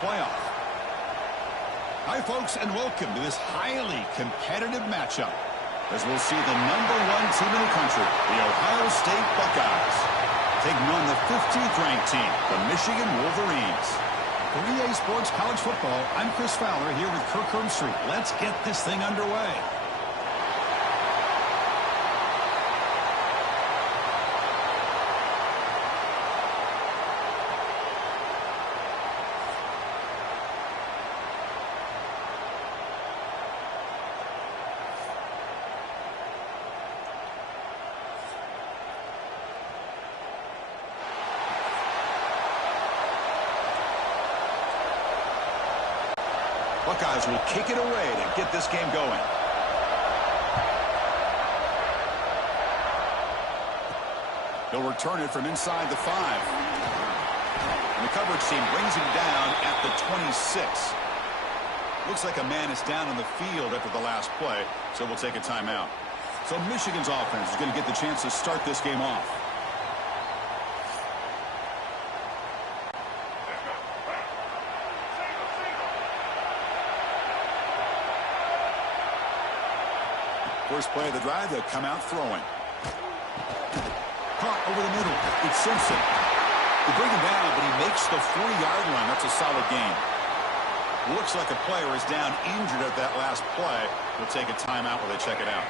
playoff. Hi, folks, and welcome to this highly competitive matchup as we'll see the #1 team in the country, the Ohio State Buckeyes, taking on the 15th ranked team, the Michigan Wolverines. For EA Sports College Football, I'm Chris Fowler here with Kirk Herbstreit. Let's get this thing underway. Buckeyes will kick it away to get this game going. They'll return it from inside the 5. And the coverage team brings him down at the 26. Looks like a man is down on the field after the last play, so we'll take a timeout. So Michigan's offense is going to get the chance to start this game off. First play of the drive, they'll come out throwing. Caught over the middle. It's Simpson. They bring him down, but he makes the 40-yard line. That's a solid gain. Looks like a player is down injured at that last play. We'll take a timeout while they check it out.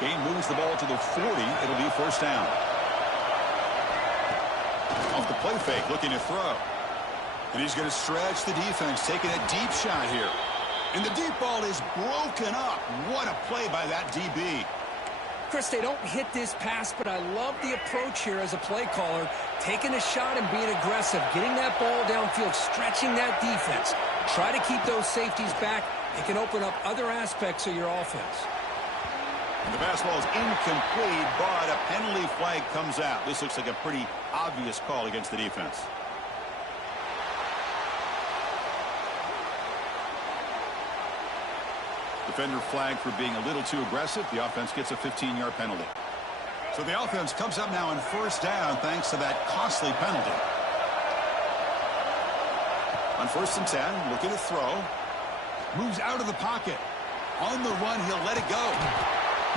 Game moves the ball to the 40. It'll be first down. Off the play fake, looking to throw. And he's going to stretch the defense, taking a deep shot here. And the deep ball is broken up. What a play by that DB. Chris, they don't hit this pass, but I love the approach here as a play caller. Taking a shot and being aggressive, getting that ball downfield, stretching that defense. Try to keep those safeties back. It can open up other aspects of your offense. And the pass ball is incomplete, but a penalty flag comes out. This looks like a pretty obvious call against the defense. Defender flagged for being a little too aggressive. The offense gets a 15-yard penalty. So the offense comes up now on first down thanks to that costly penalty. On 1st and 10, looking to throw. Moves out of the pocket. On the run, he'll let it go.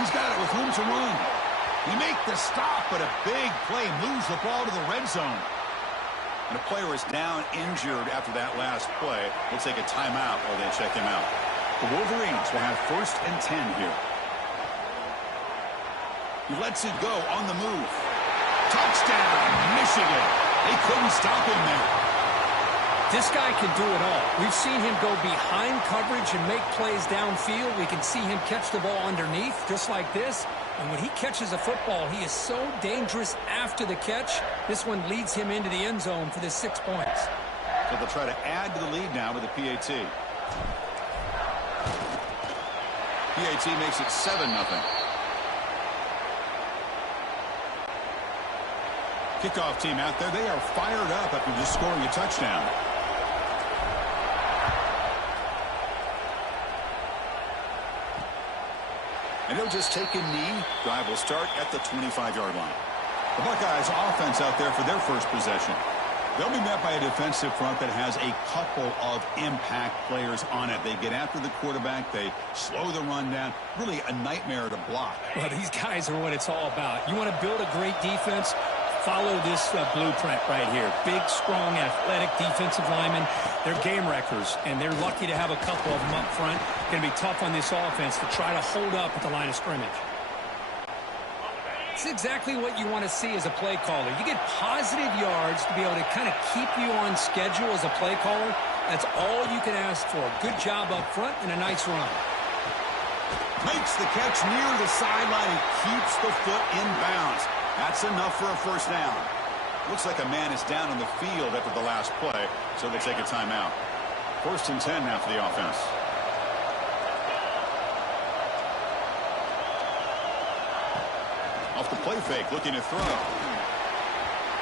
He's got it with room to run. He make the stop, but a big play moves the ball to the red zone. And a player is down injured after that last play. We'll take a timeout while they check him out. The Wolverines will have 1st and 10 here. He lets it go on the move. Touchdown, Michigan. They couldn't stop him there. This guy can do it all. We've seen him go behind coverage and make plays downfield. We can see him catch the ball underneath, just like this. And when he catches a football, he is so dangerous after the catch. This one leads him into the end zone for the 6 points. So they'll try to add to the lead now with the PAT. PAT makes it 7-0. Kickoff team out there. They are fired up after just scoring a touchdown. And he'll just take a knee. Drive will start at the 25-yard line. The Buckeyes offense out there for their first possession. They'll be met by a defensive front that has a couple of impact players on it. They get after the quarterback. They slow the run down. Really a nightmare to block. Well, these guys are what it's all about. You want to build a great defense? Follow this blueprint right here. Big, strong, athletic defensive linemen. They're game wreckers, and they're lucky to have a couple of them up front. Going to be tough on this offense to try to hold up at the line of scrimmage. It's exactly what you want to see as a play caller. You get positive yards to be able to kind of keep you on schedule as a play caller. That's all you can ask for. Good job up front and a nice run. Makes the catch near the sideline and keeps the foot in bounds. That's enough for a first down. Looks like a man is down on the field after the last play, so they take a timeout. 1st and 10 now for the offense. Off the play fake, looking to throw.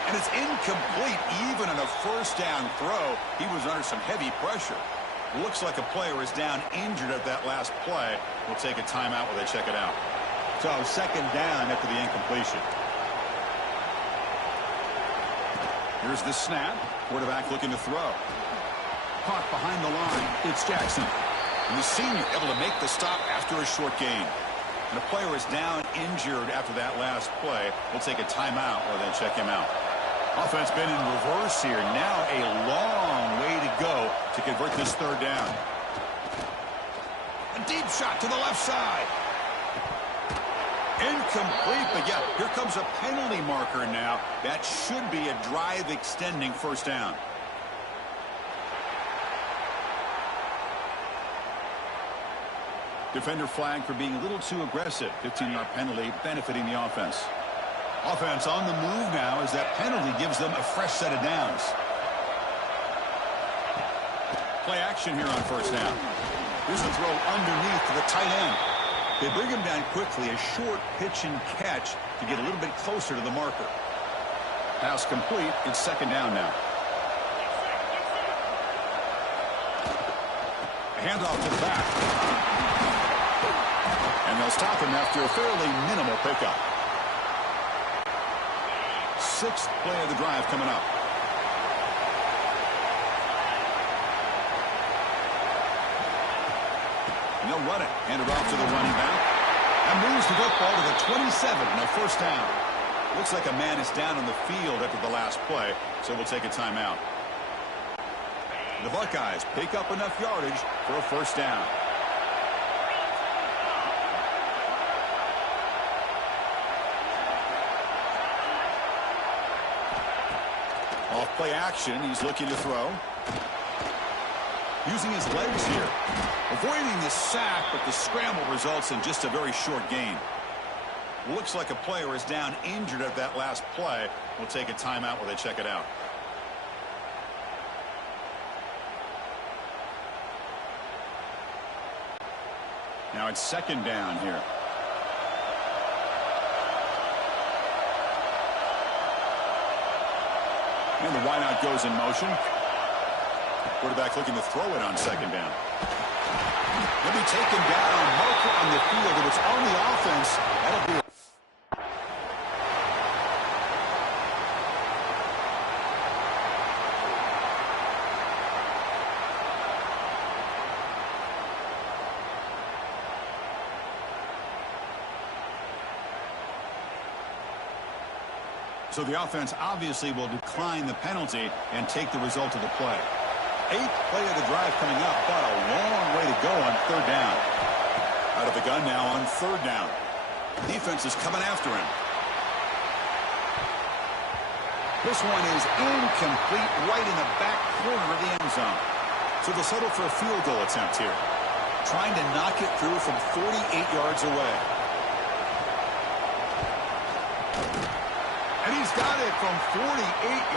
And it's incomplete even on a first down throw. He was under some heavy pressure. Looks like a player is down injured at that last play. We'll take a timeout while they check it out. So 2nd down after the incompletion. Here's the snap. Quarterback looking to throw. Caught behind the line. It's Jackson. And the senior able to make the stop after a short gain. And a player is down injured after that last play. We'll take a timeout or then check him out. Offense been in reverse here. Now a long way to go to convert this third down. A deep shot to the left side. Incomplete, but yeah, here comes a penalty marker now. That should be a drive-extending first down. Defender flag for being a little too aggressive. 15-yard penalty benefiting the offense. Offense on the move now as that penalty gives them a fresh set of downs. Play action here on first down. Here's a throw underneath to the tight end. They bring him down quickly, a short pitch and catch to get a little bit closer to the marker. Pass complete. It's second down now. A handoff to the back. And they'll stop him after a fairly minimal pickup. Sixth play of the drive coming up. And they'll run it. Hand it off to the running back. And moves the football to the 27 and a first down. Looks like a man is down on the field after the last play, so we'll take a timeout. The Buckeyes pick up enough yardage for a first down. Off play action, he's looking to throw. Using his legs here. Avoiding the sack, but the scramble results in just a very short gain. Looks like a player is down injured at that last play. We'll take a timeout while they check it out. Now it's second down here. And the wideout goes in motion. Quarterback looking to throw it on second down. He'll be taken down. Marker on the field. If it's on the offense, that'll be. So the offense obviously will decline the penalty and take the result of the play. Eighth play of the drive coming up, but a long way to go on third down. Out of the gun now on third down. Defense is coming after him. This one is incomplete, right in the back corner of the end zone. So they'll settle for a field goal attempt here. Trying to knock it through from 48 yards away. And he's got it from 48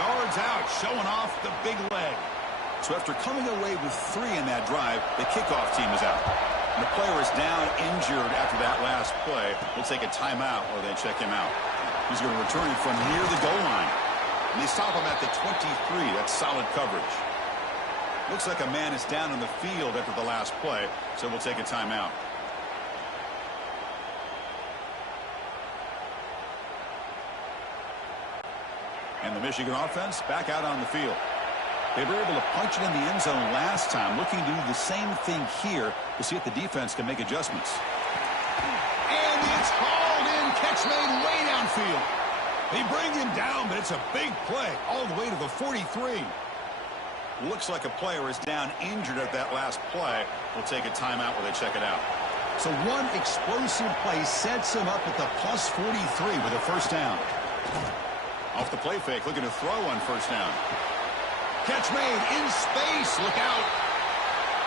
yards out, showing off the big leg. So after coming away with 3 in that drive, the kickoff team is out. And the player is down injured after that last play. We'll take a timeout or they check him out. He's going to return it from near the goal line. And they stop him at the 23. That's solid coverage. Looks like a man is down on the field after the last play, so we'll take a timeout. And the Michigan offense back out on the field. They were able to punch it in the end zone last time, looking to do the same thing here to see if the defense can make adjustments. And it's hauled in, catch made way downfield. They bring him down, but it's a big play all the way to the 43. Looks like a player is down injured at that last play. We'll take a timeout while they check it out. So one explosive play sets him up at the plus 43 with a first down. Off the play fake, looking to throw on first down. Catch made in space. Look out.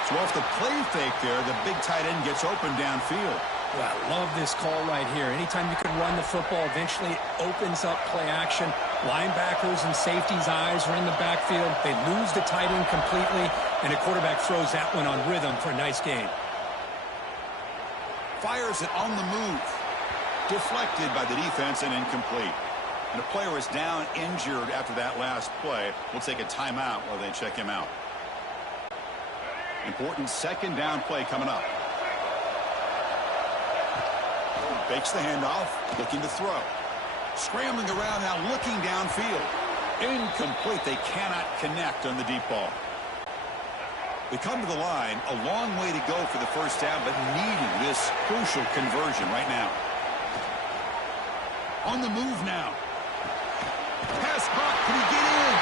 So off the play fake there, the big tight end gets open downfield. Well, I love this call right here. Anytime you can run the football, eventually it opens up play action. Linebackers and safeties' eyes are in the backfield. They lose the tight end completely, and the quarterback throws that one on rhythm for a nice gain. Fires it on the move. Deflected by the defense and incomplete. And the player is down injured after that last play. We'll take a timeout while they check him out. Important second down play coming up. Fakes the handoff, looking to throw. Scrambling around now, looking downfield. Incomplete. They cannot connect on the deep ball. They come to the line, a long way to go for the first down, but needing this crucial conversion right now. On the move now. Pass caught. Can he get in?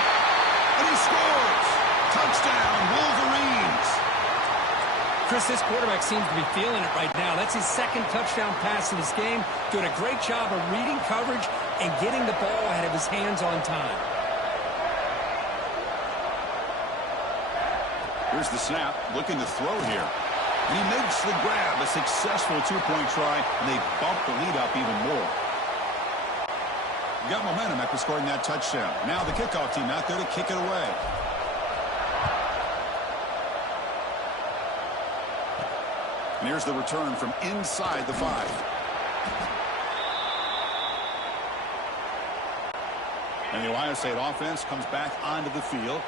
And he scores. Touchdown, Wolverines. Chris, this quarterback seems to be feeling it right now. That's his second touchdown pass in this game. Doing a great job of reading coverage and getting the ball out of his hands on time. Here's the snap, looking to throw here. And he makes the grab, a successful two-point try, and they bump the lead up even more. Got momentum after scoring that touchdown. Now the kickoff team out there to kick it away. And here's the return from inside the 5. And the Ohio State offense comes back onto the field.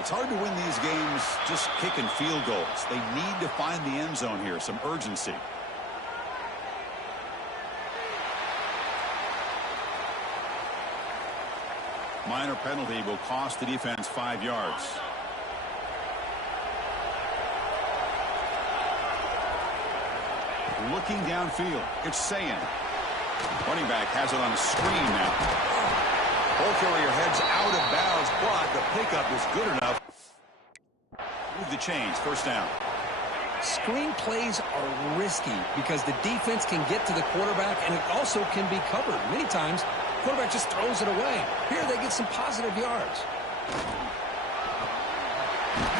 It's hard to win these games just kicking field goals. They need to find the end zone here, some urgency. Minor penalty will cost the defense 5 yards. Looking downfield, it's Sayin. Running back has it on a screen now. Ball carrier heads out of bounds, but the pickup is good enough. Move the chains, first down. Screen plays are risky because the defense can get to the quarterback, and it also can be covered. Many times, the quarterback just throws it away. Here, they get some positive yards.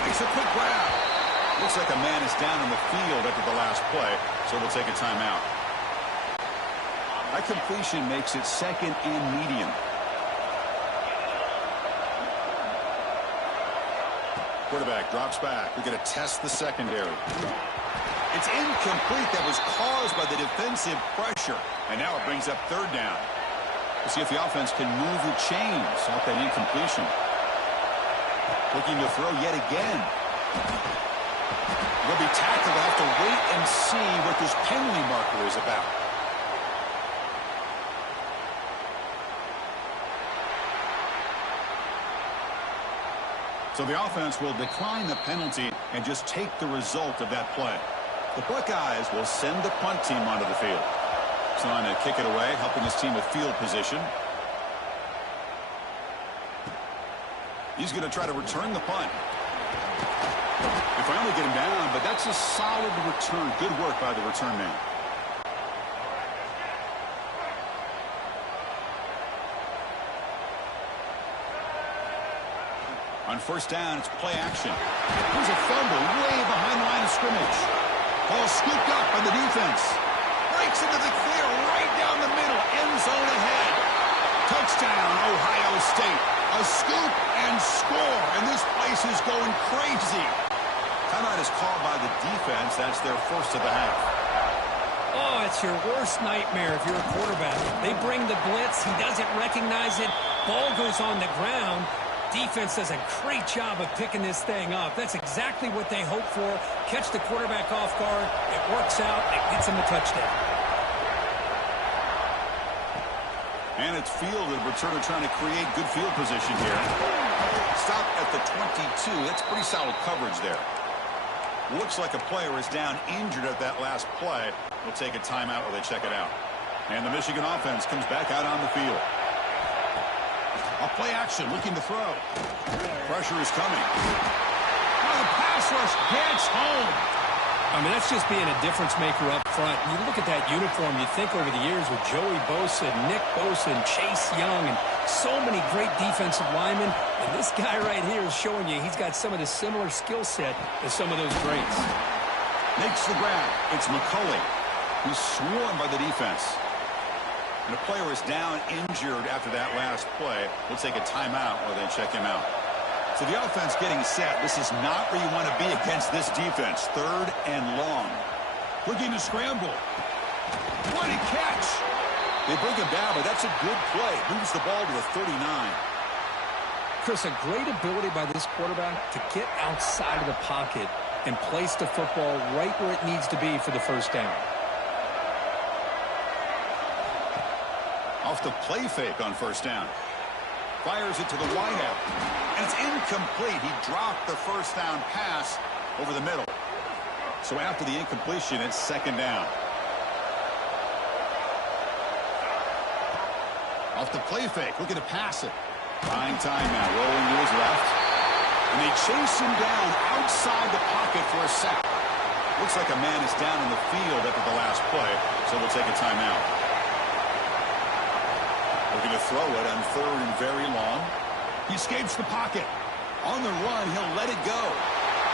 Makes a quick grab. Looks like a man is down on the field after the last play, so they'll take a timeout. That completion makes it second and medium. Quarterback drops back. We're going to test the secondary. It's incomplete. That was caused by the defensive pressure. And now it brings up third down. We'll see if the offense can move the chains off that incompletion. Looking to throw yet again. They'll be tackled. They'll have to wait and see what this penalty marker is about. So the offense will decline the penalty and just take the result of that play. The Buckeyes will send the punt team onto the field. So on to kick it away, helping his team with field position. He's going to try to return the punt. They finally get him down, but that's a solid return. Good work by the return man. On first down, it's play action. Here's a fumble way behind the line of scrimmage. Ball scooped up by the defense. Breaks into the clear right down the middle. End zone ahead. Touchdown, Ohio State. A scoop and score, and this place is going crazy. Timeout is called by the defense. That's their first of the half. Oh, it's your worst nightmare if you're a quarterback. They bring the blitz. He doesn't recognize it. Ball goes on the ground. Defense does a great job of picking this thing up. That's exactly what they hope for. Catch the quarterback off guard. It works out. It gets him a touchdown. And it's fielded. Returner trying to create good field position here. Stop at the 22. That's pretty solid coverage there. Looks like a player is down injured at that last play. We'll take a timeout while they check it out. And the Michigan offense comes back out on the field. A play action, looking to throw. Pressure is coming. Oh, the pass rush gets home. I mean, that's just being a difference maker up front. You look at that uniform, you think over the years with Joey Bosa, Nick Bosa, and Chase Young, and so many great defensive linemen. And this guy right here is showing you he's got some of the similar skill set as some of those greats. Makes the grab. It's McCulley. He's swarmed by the defense. And a player is down injured after that last play. We'll take a timeout while they check him out. So the offense getting set. This is not where you want to be against this defense. Third and long. Looking to scramble. What a catch. They bring him down, but that's a good play. Moves the ball to the 39. Chris, a great ability by this quarterback to get outside of the pocket and place the football right where it needs to be for the first down. Off the play fake on first down. Fires it to the wideout. And it's incomplete. He dropped the first down pass. over the middle. So after the incompletion, it's second down. Off the play fake, looking to pass it. Buying time now, rolling to his left. And they chase him down outside the pocket for a sack. Looks like a man is down in the field after the last play, so we'll take a timeout. Looking to throw it on third and very long. He escapes the pocket. On the run, he'll let it go.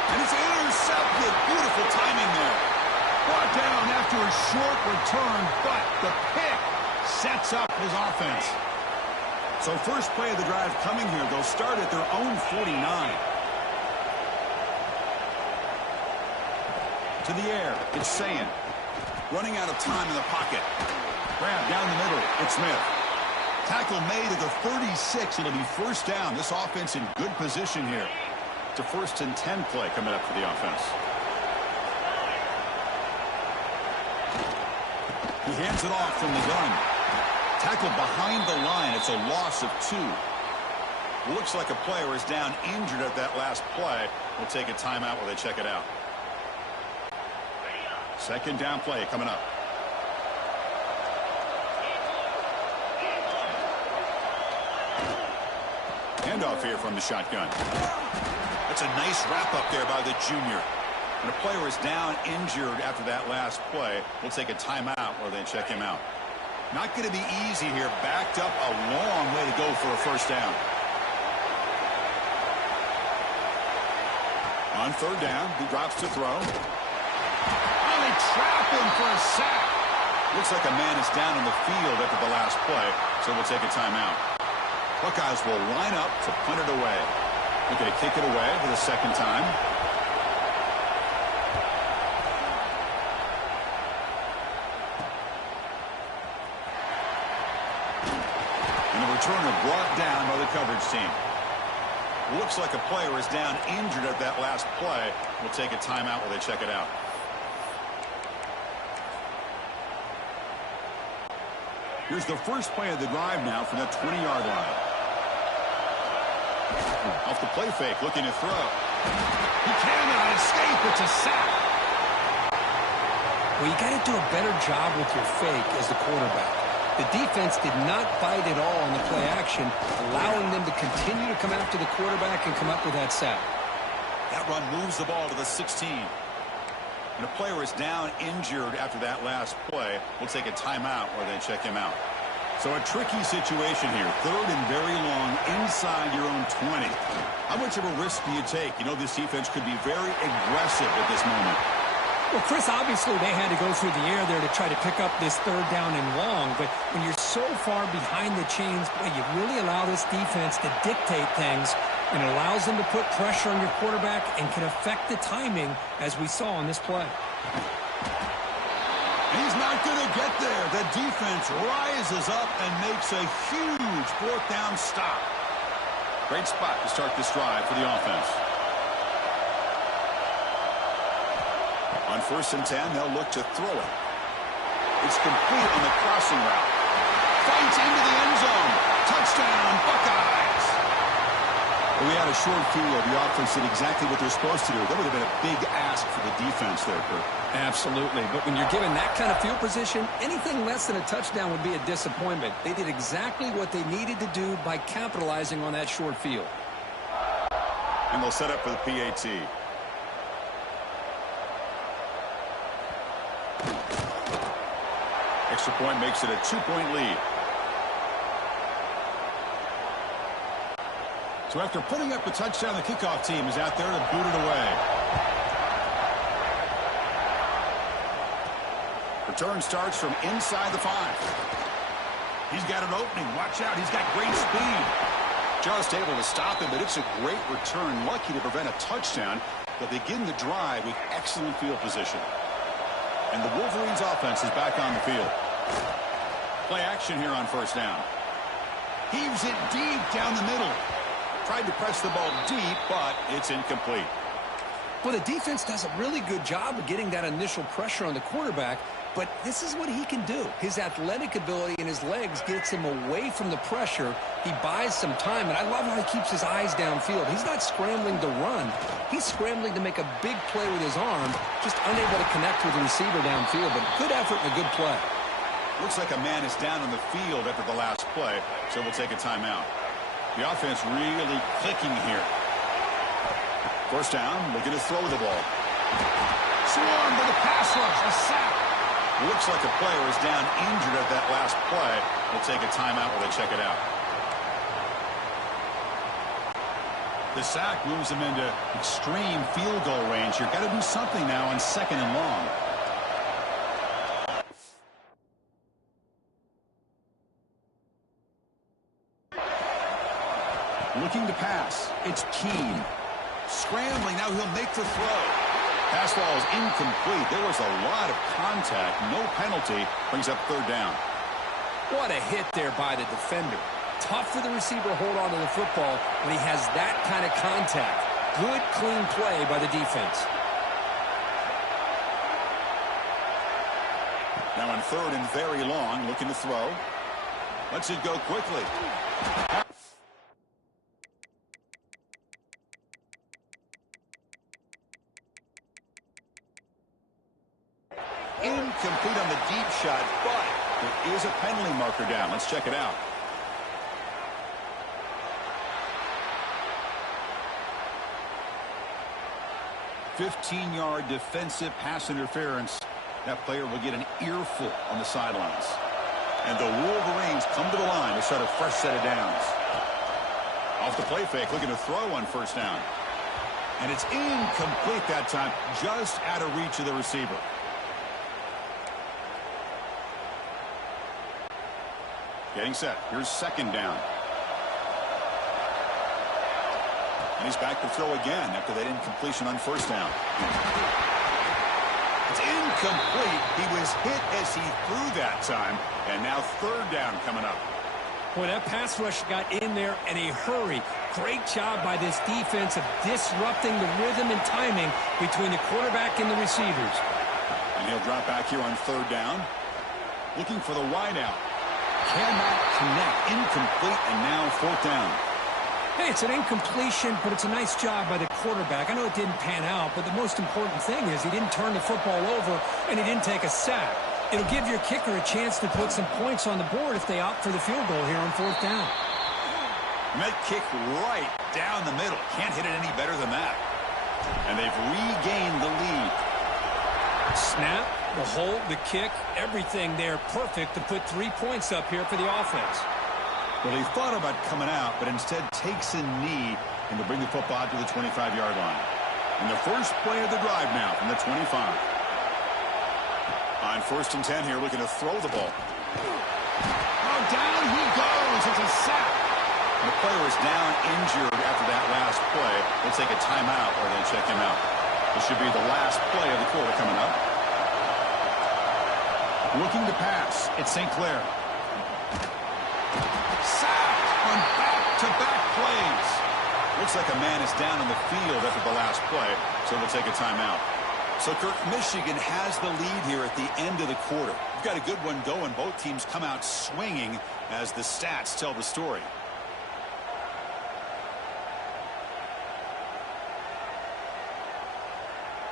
And it's intercepted. Beautiful timing there. Brought down after a short return, but the pick sets up his offense. So first play of the drive coming here. They'll start at their own 49. To the air, it's Sayin. Running out of time in the pocket. Grab down the middle, it's Smith. Tackle made at the 36. It'll be first down. This offense in good position here. It's a 1st and 10 play coming up for the offense. He hands it off from the gun. Tackled behind the line. It's a loss of 2. Looks like a player is down injured at that last play. We'll take a timeout while they check it out. Second down play coming up. Handoff here from the shotgun. That's a nice wrap up there by the junior. And a player is down injured after that last play. We'll take a timeout while they check him out. Not going to be easy here. Backed up a long way to go for a first down. On third down, he drops to throw. Oh, they trap him for a sack. Looks like a man is down in the field after the last play, so we'll take a timeout. Buckeyes will line up to punt it away. Looking to kick it away for the second time. And the returner brought down by the coverage team. Looks like a player is down injured at that last play. We'll take a timeout while they check it out. Here's the first play of the drive now from the 20-yard line. Off the play fake, looking to throw. He cannot escape. It's a sack. Well, you got to do a better job with your fake as the quarterback. The defense did not bite at all on the play action, allowing them to continue to come after the quarterback and come up with that sack. That run moves the ball to the 16. And a player is down injured after that last play. We'll take a timeout while they check him out. So a tricky situation here. Third and very long inside your own 20. How much of a risk do you take? You know this defense could be very aggressive at this moment. Well, Chris, obviously they had to go through the air there to try to pick up this third down and long. But when you're so far behind the chains, boy, you really allow this defense to dictate things. And it allows them to put pressure on your quarterback and can affect the timing, as we saw on this play. He's not going to get there. The defense rises up and makes a huge fourth down stop. Great spot to start this drive for the offense. On 1st and 10, they'll look to throw it. It's complete on the crossing route. Fights into the end zone. Touchdown, Buckeyes. Well, we had a short field. The offense did exactly what they're supposed to do. That would have been a big ask for the defense there, Kurt. Absolutely. But when you're given that kind of field position, anything less than a touchdown would be a disappointment. They did exactly what they needed to do by capitalizing on that short field. And they'll set up for the PAT. Extra point makes it a 2-point lead. So after putting up a touchdown, the kickoff team is out there to boot it away. Return starts from inside the 5. He's got an opening. Watch out. He's got great speed. Just able to stop him, but it's a great return. Lucky to prevent a touchdown, but they begin the drive with excellent field position. And the Wolverines offense is back on the field. Play action here on 1st down. Heaves it deep down the middle. Tried to press the ball deep, but it's incomplete. Well, the defense does a really good job of getting that initial pressure on the quarterback, but this is what he can do. His athletic ability and his legs gets him away from the pressure. He buys some time, and I love how he keeps his eyes downfield. He's not scrambling to run. He's scrambling to make a big play with his arm, just unable to connect with the receiver downfield, but good effort and a good play. Looks like a man is down on the field after the last play, so we'll take a timeout. The offense really clicking here. First down, looking to throw the ball. Swarmed by the pass rush, a sack. Looks like a player is down injured at that last play. We'll take a timeout while they check it out. The sack moves him into extreme field goal range here. Got to do something now on 2nd and long. Looking to pass. It's Keene. Scrambling, now he'll make the throw. Pass ball is incomplete. There was a lot of contact. No penalty. Brings up 3rd down. What a hit there by the defender. Tough for the receiver to hold on to the football when he has that kind of contact. Good, clean play by the defense. Now on 3rd and very long, looking to throw. Lets it go quickly. Incomplete on the deep shot, but there is a penalty marker down. Let's check it out. "15-yard defensive pass interference." That player will get an earful on the sidelines. And the Wolverines come to the line to start a fresh set of downs. Off the play fake, looking to throw on 1st down. And it's incomplete that time, just out of reach of the receiver. Getting set. Here's 2nd down. And he's back to throw again after that incompletion on 1st down. It's incomplete. He was hit as he threw that time. And now 3rd down coming up. Boy, that pass rush got in there in a hurry. Great job by this defense of disrupting the rhythm and timing between the quarterback and the receivers. And he'll drop back here on 3rd down. Looking for the wideout. Cannot connect. Incomplete, and now 4th down. Hey, it's an incompletion, but it's a nice job by the quarterback. I know it didn't pan out, but the most important thing is he didn't turn the football over, and he didn't take a sack. It'll give your kicker a chance to put some points on the board if they opt for the field goal here on 4th down. Met kick right down the middle. Can't hit it any better than that. And they've regained the lead. Snap, the hold, the kick, everything there perfect to put 3 points up here for the offense. Well, he thought about coming out, but instead takes a knee and to bring the football to the 25-yard line. And the first play of the drive now from the 25. On 1st and 10 here, looking to throw the ball. Oh, down he goes. It's a sack. And the player is down injured after that last play. They'll take a timeout or they'll check him out. This should be the last play of the quarter coming up. Looking to pass. It's St. Clair. Sacked on back-to-back plays. Looks like a man is down on the field after the last play, so we'll take a timeout. So, Kirk, Michigan has the lead here at the end of the quarter. We've got a good one going. Both teams come out swinging as the stats tell the story.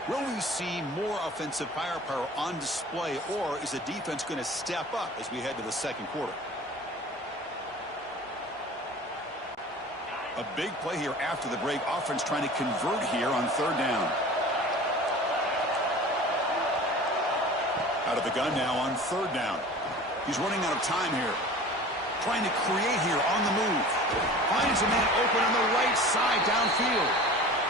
Will we see more offensive firepower on display, or is the defense going to step up as we head to the 2nd quarter? A big play here after the break. Offense trying to convert here on 3rd down. Out of the gun now on 3rd down. He's running out of time here. Trying to create here on the move. Finds a man open on the right side downfield.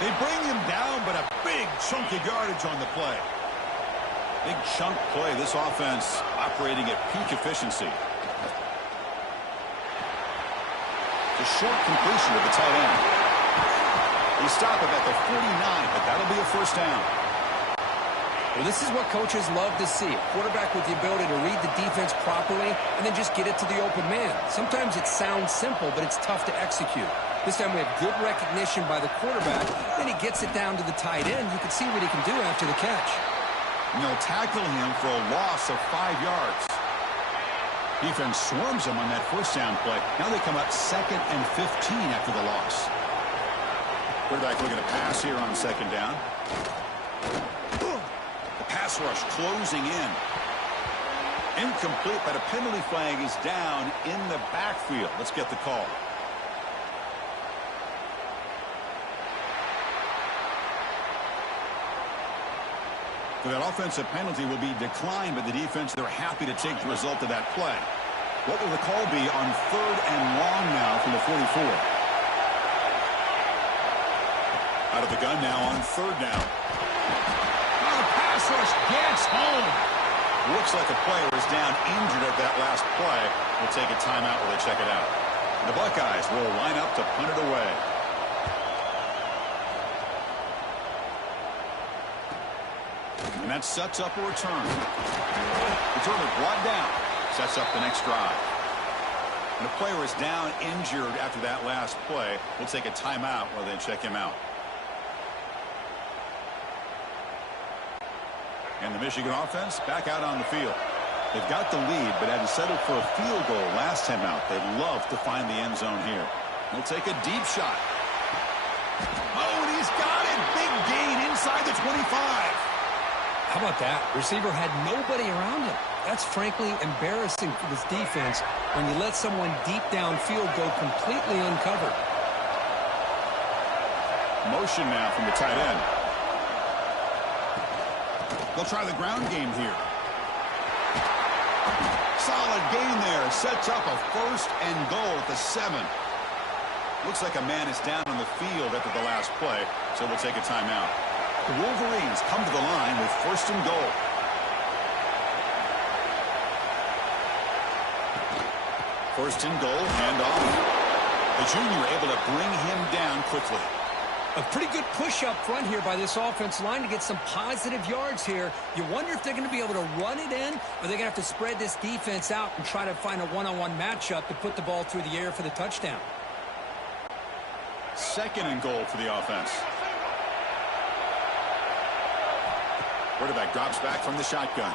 They bring him down, but a big chunk of yardage on the play. Big chunk play. This offense operating at peak efficiency. The short completion of the tight end. They stop him at the 49, but that'll be a 1st down. Well, this is what coaches love to see. A quarterback with the ability to read the defense properly and then just get it to the open man. Sometimes it sounds simple, but it's tough to execute. This time we have good recognition by the quarterback. Then he gets it down to the tight end. You can see what he can do after the catch. And they'll tackle him for a loss of 5 yards. Defense swarms him on that first down play. Now they come up 2nd and 15 after the loss. Quarterback looking to pass here on 2nd down. The pass rush closing in. Incomplete, but a penalty flag is down in the backfield. Let's get the call. So that offensive penalty will be declined by the defense. They're happy to take the result of that play. What will the call be on 3rd and long now from the 44? Out of the gun now on 3rd down. Oh, the pass rush gets home. Looks like a player is down injured at that last play. We'll take a timeout while they check it out. The Buckeyes will line up to punt it away. And that sets up a return. Returner brought down. Sets up the next drive. And a player is down injured after that last play. We'll take a timeout while they check him out. And the Michigan offense back out on the field. They've got the lead, but had to settle for a field goal last time out. They'd love to find the end zone here. They'll take a deep shot. Oh, and he's got it. Big gain inside the 25. How about that? Receiver had nobody around him. That's frankly embarrassing for this defense when you let someone deep downfield go completely uncovered. Motion now from the tight end. They'll try the ground game here. Solid gain there. Sets up a 1st and goal at the 7. Looks like a man is down on the field after the last play, so we'll take a timeout. The Wolverines come to the line with 1st and goal. First and goal, handoff. The junior able to bring him down quickly. A pretty good push up front here by this offensive line to get some positive yards here. You wonder if they're going to be able to run it in, or they're going to have to spread this defense out and try to find a one-on-one matchup to put the ball through the air for the touchdown. 2nd and goal for the offense. Quarterback drops back from the shotgun.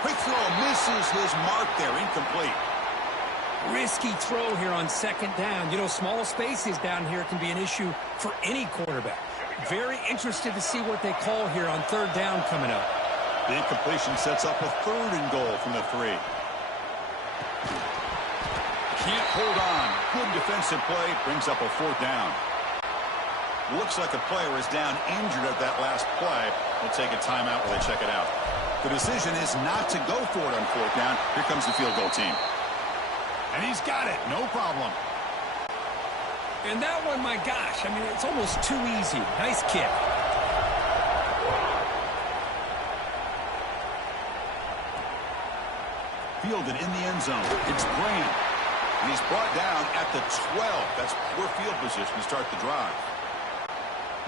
Quick throw, misses his mark there, incomplete. Risky throw here on 2nd down. You know, small spaces down here can be an issue for any quarterback. Very interested to see what they call here on 3rd down coming up. The incompletion sets up a 3rd and goal from the 3. Can't hold on. Good defensive play. Brings up a 4th down. Looks like a player is down injured at that last play. We'll take a timeout while they check it out. The decision is not to go for it on 4th down. Here comes the field goal team. And he's got it. No problem. And that one, my gosh, I mean, it's almost too easy. Nice kick. Fielded in the end zone. It's Graham. And he's brought down at the 12. That's poor field position to start the drive.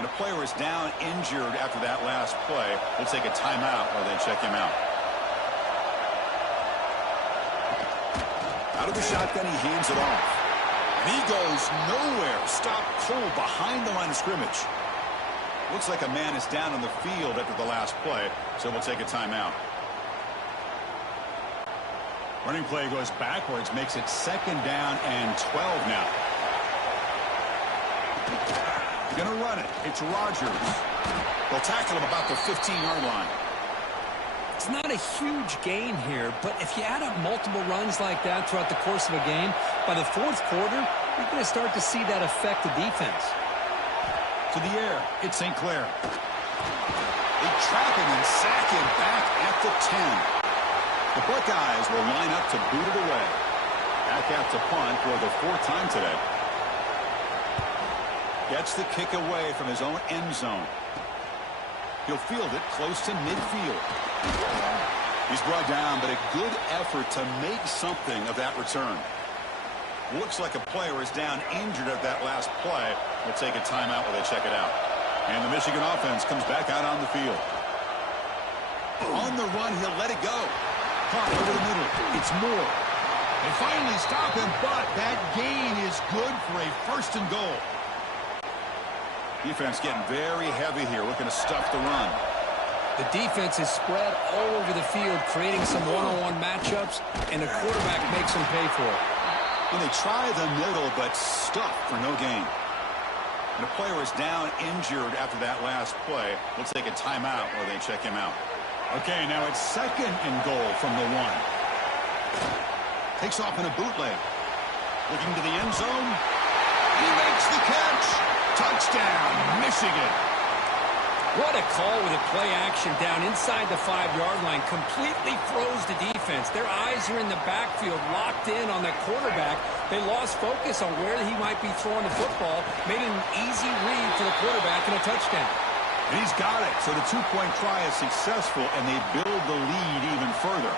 And a player is down injured after that last play. We'll take a timeout while they check him out. Out of the shotgun, he hands it off. And he goes nowhere. Stopped cold behind the line of scrimmage. Looks like a man is down on the field after the last play, so we'll take a timeout. Running play goes backwards, makes it 2nd down and 12 now. Gonna run it. It's Rodgers. They'll tackle him about the 15-yard line. It's not a huge gain here, but if you add up multiple runs like that throughout the course of a game, by the 4th quarter, you're going to start to see that affect the defense. To the air, it's St. Clair. They trap him and sack him back at the 10. The Buckeyes will line up to boot it away. Back out to punt for the 4th time today. Gets the kick away from his own end zone. He'll field it close to midfield. He's brought down, but a good effort to make something of that return. Looks like a player is down injured at that last play. We'll take a timeout while they check it out. And the Michigan offense comes back out on the field. On the run, he'll let it go. Caught over the middle. It's Moore. They finally stop him, but that gain is good for a 1st and goal. Defense getting very heavy here, looking to stuff the run. The defense is spread all over the field, creating some one-on-one matchups, and the quarterback makes them pay for it. And they try the middle, but stuff for no gain. And the player is down injured after that last play. We'll take a timeout while they check him out. Okay, now it's 2nd and goal from the 1. Takes off in a bootleg. Looking to the end zone. He makes the catch. Touchdown, Michigan. What a call with a play action down inside the 5-yard line. Completely froze the defense. Their eyes are in the backfield, locked in on the quarterback. They lost focus on where he might be throwing the football, made an easy read for the quarterback and a touchdown. And he's got it. So the 2-point try is successful, and they build the lead even further.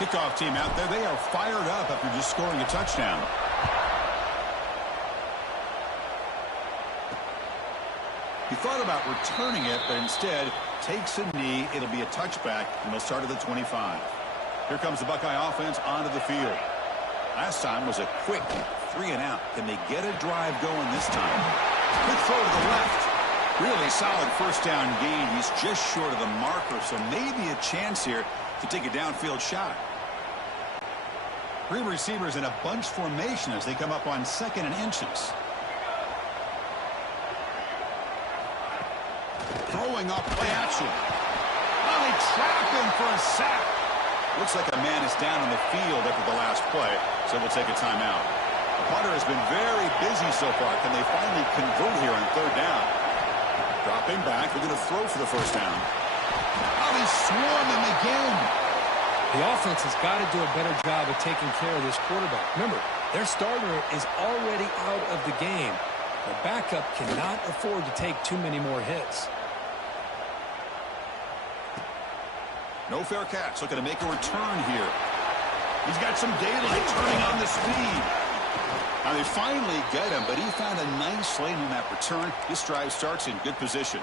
Kickoff team out there, they are fired up after just scoring a touchdown. He thought about returning it, but instead takes a knee. It'll be a touchback, and they'll start at the 25. Here comes the Buckeye offense onto the field. Last time was a quick 3-and-out. Can they get a drive going this time? Quick throw to the left. Really solid 1st down gain. He's just short of the marker, so maybe a chance here to take a downfield shot. 3 receivers in a bunch formation as they come up on 2nd and inches. Throwing off play action. Oh, they trap him for a sack. Looks like a man is down on the field after the last play, so we'll take a timeout. The punter has been very busy so far. Can they finally convert here on 3rd down? Dropping back. They're going to throw for the 1st down. Oh, they swarm him again. The offense has got to do a better job of taking care of this quarterback. Remember, their starter is already out of the game. The backup cannot afford to take too many more hits. No fair catch. Looking to make a return here. He's got some daylight turning on the speed. Now they finally get him, but he found a nice lane on that return. This drive starts in good position.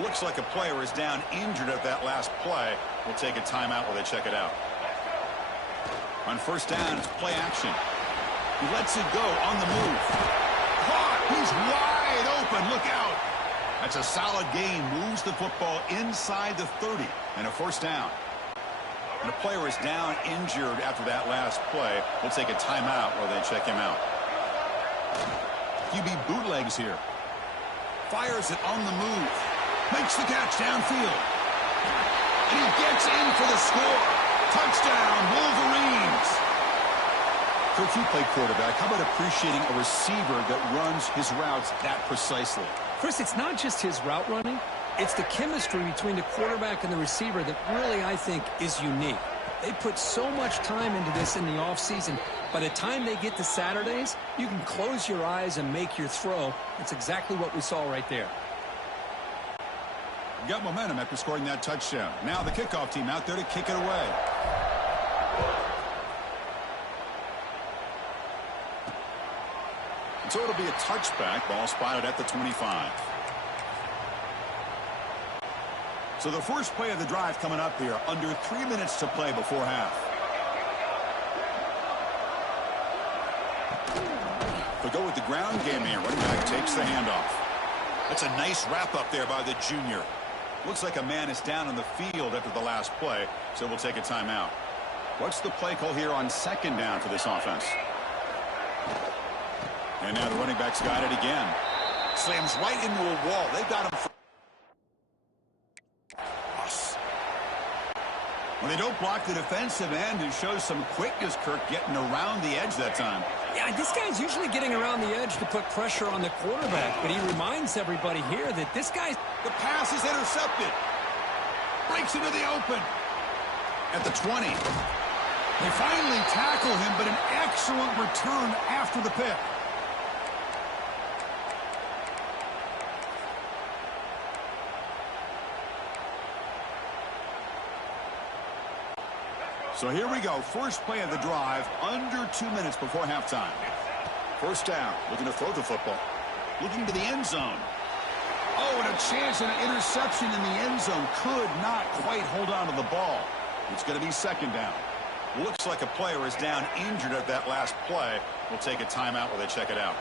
Looks like a player is down injured at that last play. We'll take a timeout while they check it out. On 1st down, it's play action. He lets it go on the move. Caught! He's wide open. Look out! That's a solid gain. Moves the football inside the 30 and a 1st down. And the player is down injured after that last play. We'll take a timeout while they check him out. QB bootlegs here. Fires it on the move. Makes the catch downfield. And he gets in for the score. Touchdown, Wolverines. Coach, you play quarterback. How about appreciating a receiver that runs his routes that precisely? Chris, it's not just his route running. It's the chemistry between the quarterback and the receiver that really, I think, is unique. They put so much time into this in the offseason. By the time they get to Saturdays, you can close your eyes and make your throw. That's exactly what we saw right there. Got momentum after scoring that touchdown. Now the kickoff team out there to kick it away. So it'll be a touchback. Ball spotted at the 25. So the first play of the drive coming up here. Under 3 minutes to play before half. They'll go with the ground game here. Running back takes the handoff. That's a nice wrap up there by the junior. Looks like a man is down on the field after the last play, so we'll take a timeout. What's the play call here on 2nd down for this offense? And now the running back's got it again. Slams right into a wall. They've got him for us. When they don't block the defensive end, it shows some quickness, Kirk, getting around the edge that time. Yeah, this guy's usually getting around the edge to put pressure on the quarterback, but he reminds everybody here that this guy's... The pass is intercepted. Breaks into the open. At the 20. They finally tackle him, but an excellent return after the pick. So here we go. First play of the drive, under 2 minutes before halftime. 1st down, looking to throw the football. Looking to the end zone. Oh, and a chance at an interception in the end zone. Could not quite hold on to the ball. It's going to be 2nd down. Looks like a player is down injured at that last play. We'll take a timeout while they check it out.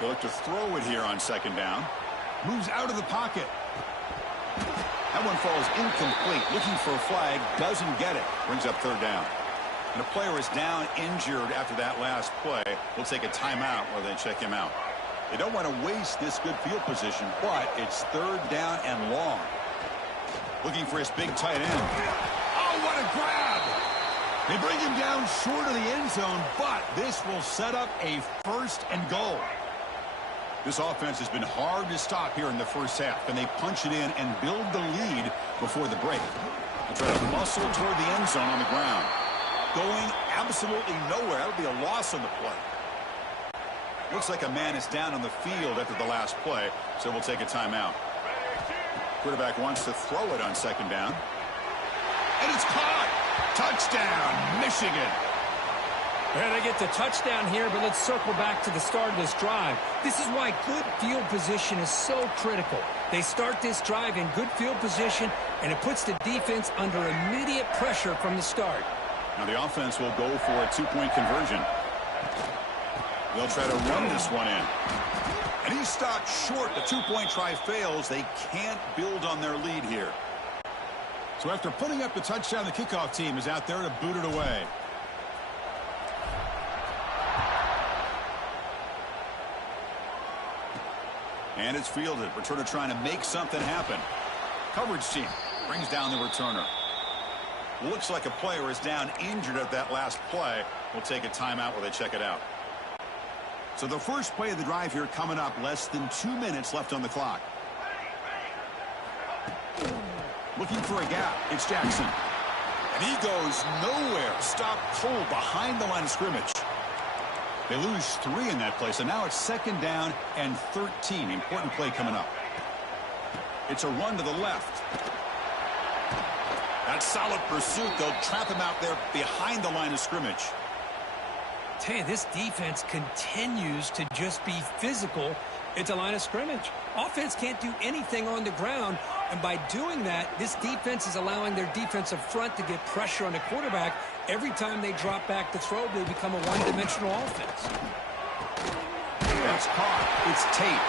They look to throw it here on second down. Moves out of the pocket. That one falls incomplete. Looking for a flag. Doesn't get it. Brings up third down. And a player is down injured after that last play. We'll take a timeout while they check him out. They don't want to waste this good field position, but it's third down and long. Looking for his big tight end. Oh, what a grab! They bring him down short of the end zone, but this will set up a first and goal. This offense has been hard to stop here in the first half. Can they punch it in and build the lead before the break? They'll try to muscle toward the end zone on the ground. Going absolutely nowhere. That'll be a loss on the play. Looks like a man is down on the field after the last play, so we'll take a timeout. Quarterback wants to throw it on second down. And it's caught. Touchdown, Michigan. They get the touchdown here, but let's circle back to the start of this drive. This is why good field position is so critical. They start this drive in good field position, and it puts the defense under immediate pressure from the start. Now the offense will go for a two-point conversion. They'll try to run this one in. And he stopped short. The two-point try fails. They can't build on their lead here. So after putting up the touchdown, the kickoff team is out there to boot it away. And it's fielded. Returner trying to make something happen. Coverage team brings down the returner. Looks like a player is down injured at that last play. We'll take a timeout while they check it out. So the first play of the drive here coming up. Less than 2 minutes left on the clock. Looking for a gap. It's Jackson. And he goes nowhere. Stop cold behind the line of scrimmage. They lose 3 in that play, so now it's second down and 13. Important play coming up. It's a run to the left. That solid pursuit. They'll trap him out there behind the line of scrimmage. Tell you, this defense continues to just be physical at the line of scrimmage. Offense can't do anything on the ground, and by doing that, this defense is allowing their defensive front to get pressure on the quarterback. Every time they drop back to throw, they become a one-dimensional offense. That's caught. It's Tate.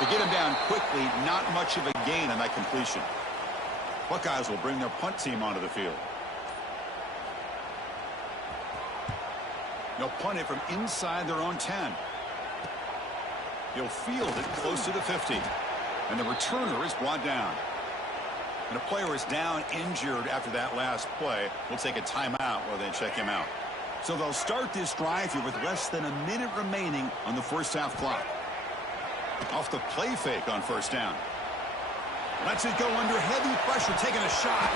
To get him down quickly, not much of a gain on that completion. Buckeyes will bring their punt team onto the field. They'll punt it from inside their own 10. He'll field it close to the 50. And the returner is brought down. And a player is down injured after that last play. We'll take a timeout while they check him out. So they'll start this drive here with less than a minute remaining on the first half clock. Off the play fake on first down. Lets it go under heavy pressure, taking a shot.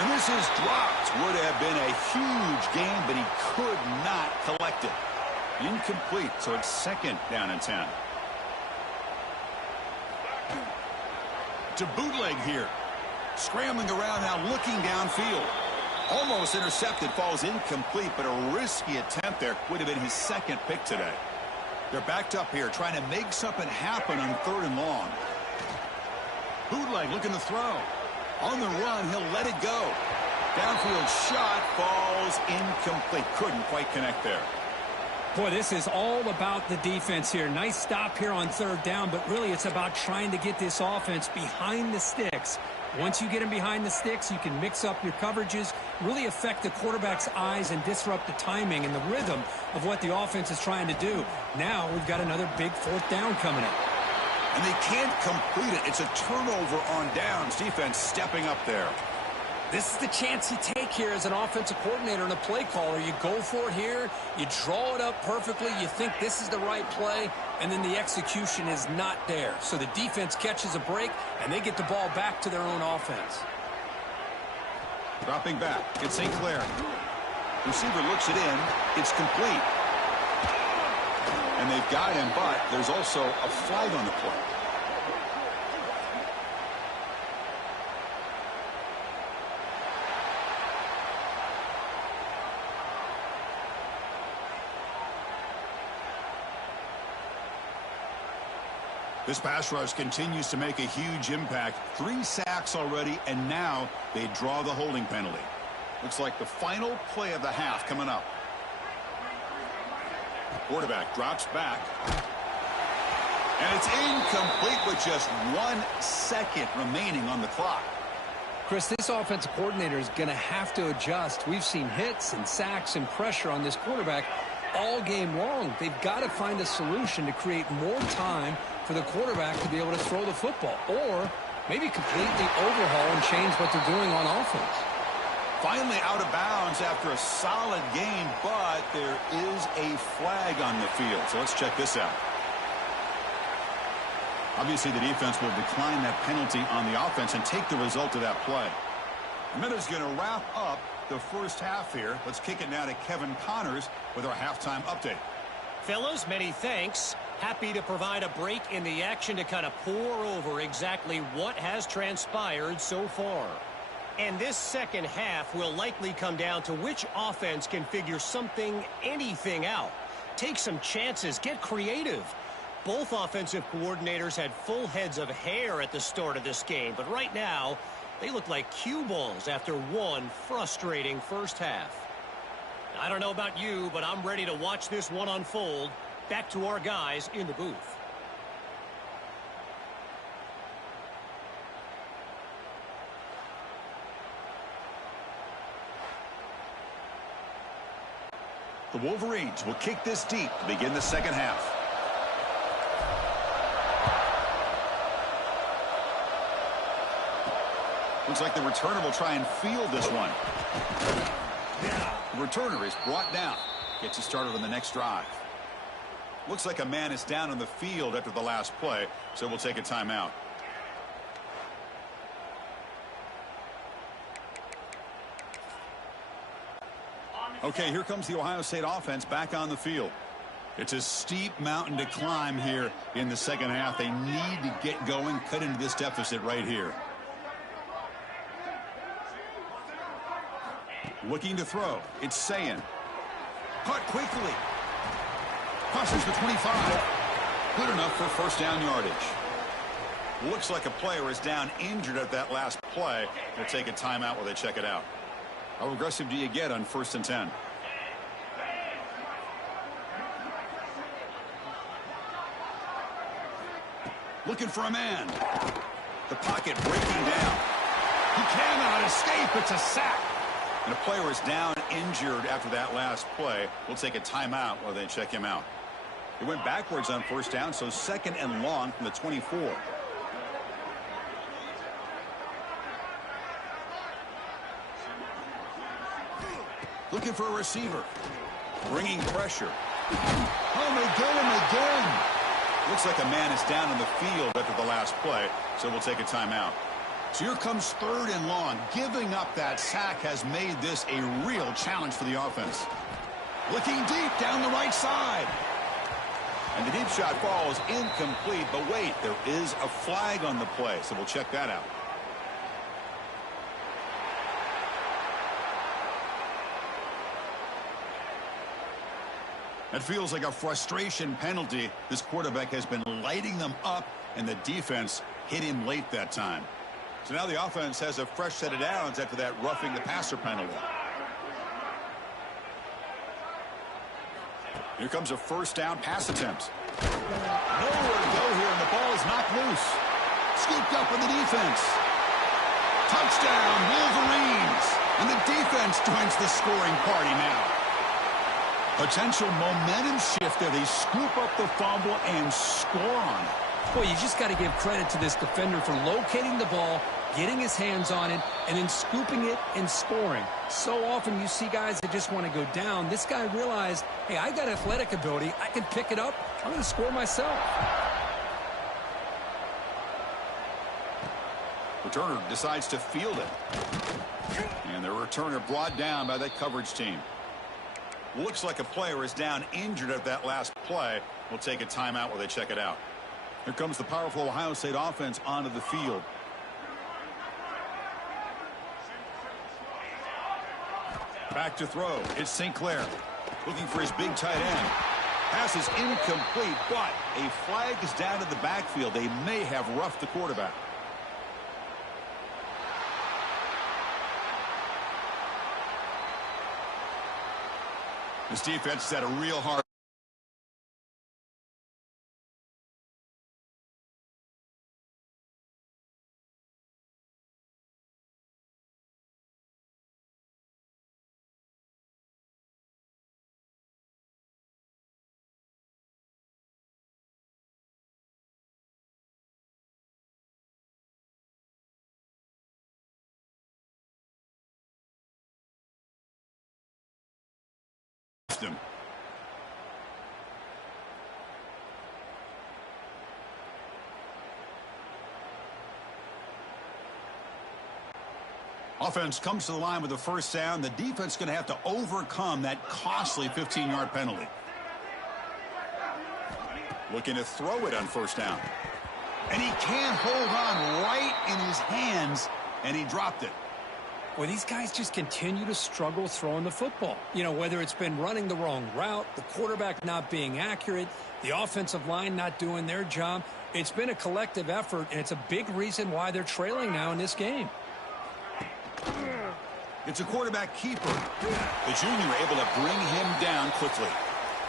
And this is dropped. Would have been a huge gain, but he could not collect it. Incomplete, so it's second down and 10. To bootleg here. Scrambling around now, looking downfield. Almost intercepted, falls incomplete, but a risky attempt there. Would have been his second pick today. They're backed up here, trying to make something happen on third and long. Bootleg looking to throw. On the run, he'll let it go. Downfield shot falls incomplete. Couldn't quite connect there. Boy, this is all about the defense here. Nice stop here on third down, but really it's about trying to get this offense behind the sticks. Once you get them behind the sticks, you can mix up your coverages, really affect the quarterback's eyes and disrupt the timing and the rhythm of what the offense is trying to do. Now we've got another big fourth down coming up. And they can't complete it. It's a turnover on downs. Defense stepping up there. This is the chance you take here as an offensive coordinator and a play caller. You go for it here. You draw it up perfectly. You think this is the right play, and then the execution is not there. So the defense catches a break, and they get the ball back to their own offense. Dropping back. It's St. Clair. Receiver looks it in. It's complete. And they've got him, but there's also a flag on the play. This pass rush continues to make a huge impact. 3 sacks already, and now they draw the holding penalty. Looks like the final play of the half coming up. Quarterback drops back. And it's incomplete with just 1 second remaining on the clock. Chris, this offensive coordinator is going to have to adjust. We've seen hits and sacks and pressure on this quarterback all game long. They've got to find a solution to create more time for the quarterback to be able to throw the football, or maybe completely overhaul and change what they're doing on offense. Finally out of bounds after a solid game, but there is a flag on the field. So let's check this out. Obviously, the defense will decline that penalty on the offense and take the result of that play. Minuta's going to wrap up the first half here. Let's kick it now to Kevin Connors with our halftime update. Fellas, many thanks. Happy to provide a break in the action to kind of pour over exactly what has transpired so far. And this second half will likely come down to which offense can figure anything out. Take some chances, get creative. Both offensive coordinators had full heads of hair at the start of this game, but right now they look like cue balls after one frustrating first half. I don't know about you, but I'm ready to watch this one unfold. Back to our guys in the booth. The Wolverines will kick this deep to begin the second half. Looks like the returner will try and field this one. The returner is brought down. Gets you started on the next drive. Looks like a man is down on the field after the last play, so we'll take a timeout. Okay, here comes the Ohio State offense back on the field. It's a steep mountain to climb here in the second half. They need to get going, cut into this deficit right here. Looking to throw. It's Sayin. Caught quickly. Crosses the 25. Good enough for first down yardage. Looks like a player is down injured at that last play. They'll take a timeout while they check it out. How aggressive do you get on 1st and 10? Looking for a man. The pocket breaking down. He cannot escape. It's a sack. And a player is down injured after that last play. We'll take a timeout while they check him out. He went backwards on first down, so 2nd and long from the 24. Looking for a receiver. Bringing pressure. Oh, they get him again. Looks like a man is down in the field after the last play, so we'll take a timeout. So here comes 3rd and long. Giving up that sack has made this a real challenge for the offense. Looking deep down the right side. And the deep shot falls incomplete, but wait, there is a flag on the play, so we'll check that out. It feels like a frustration penalty. This quarterback has been lighting them up, and the defense hit him late that time. So now the offense has a fresh set of downs after that roughing the passer penalty. Here comes a first down pass attempt. Nowhere to go here, and the ball is knocked loose. Scooped up in the defense. Touchdown, Wolverines. And the defense joins the scoring party now. Potential momentum shift there. They scoop up the fumble and score on it. Boy, you just got to give credit to this defender for locating the ball, getting his hands on it, and then scooping it and scoring. So often you see guys that just want to go down. This guy realized, hey, I got athletic ability. I can pick it up. I'm going to score myself. Returner decides to field it. And the returner brought down by that coverage team. Looks like a player is down injured at that last play. We'll take a timeout while they check it out. Here comes the powerful Ohio State offense onto the field. Back to throw. It's St. Clair. Looking for his big tight end. Pass is incomplete, but a flag is down to the backfield. They may have roughed the quarterback. This defense has had a real hard. Him. Offense comes to the line with a first down. The defense is going to have to overcome that costly 15-yard penalty. Looking to throw it on first down. And he can't hold on right in his hands, and he dropped it. Well, these guys just continue to struggle throwing the football. You know, whether it's been running the wrong route, the quarterback not being accurate, the offensive line not doing their job. It's been a collective effort, and it's a big reason why they're trailing now in this game. It's a quarterback keeper. The junior able to bring him down quickly.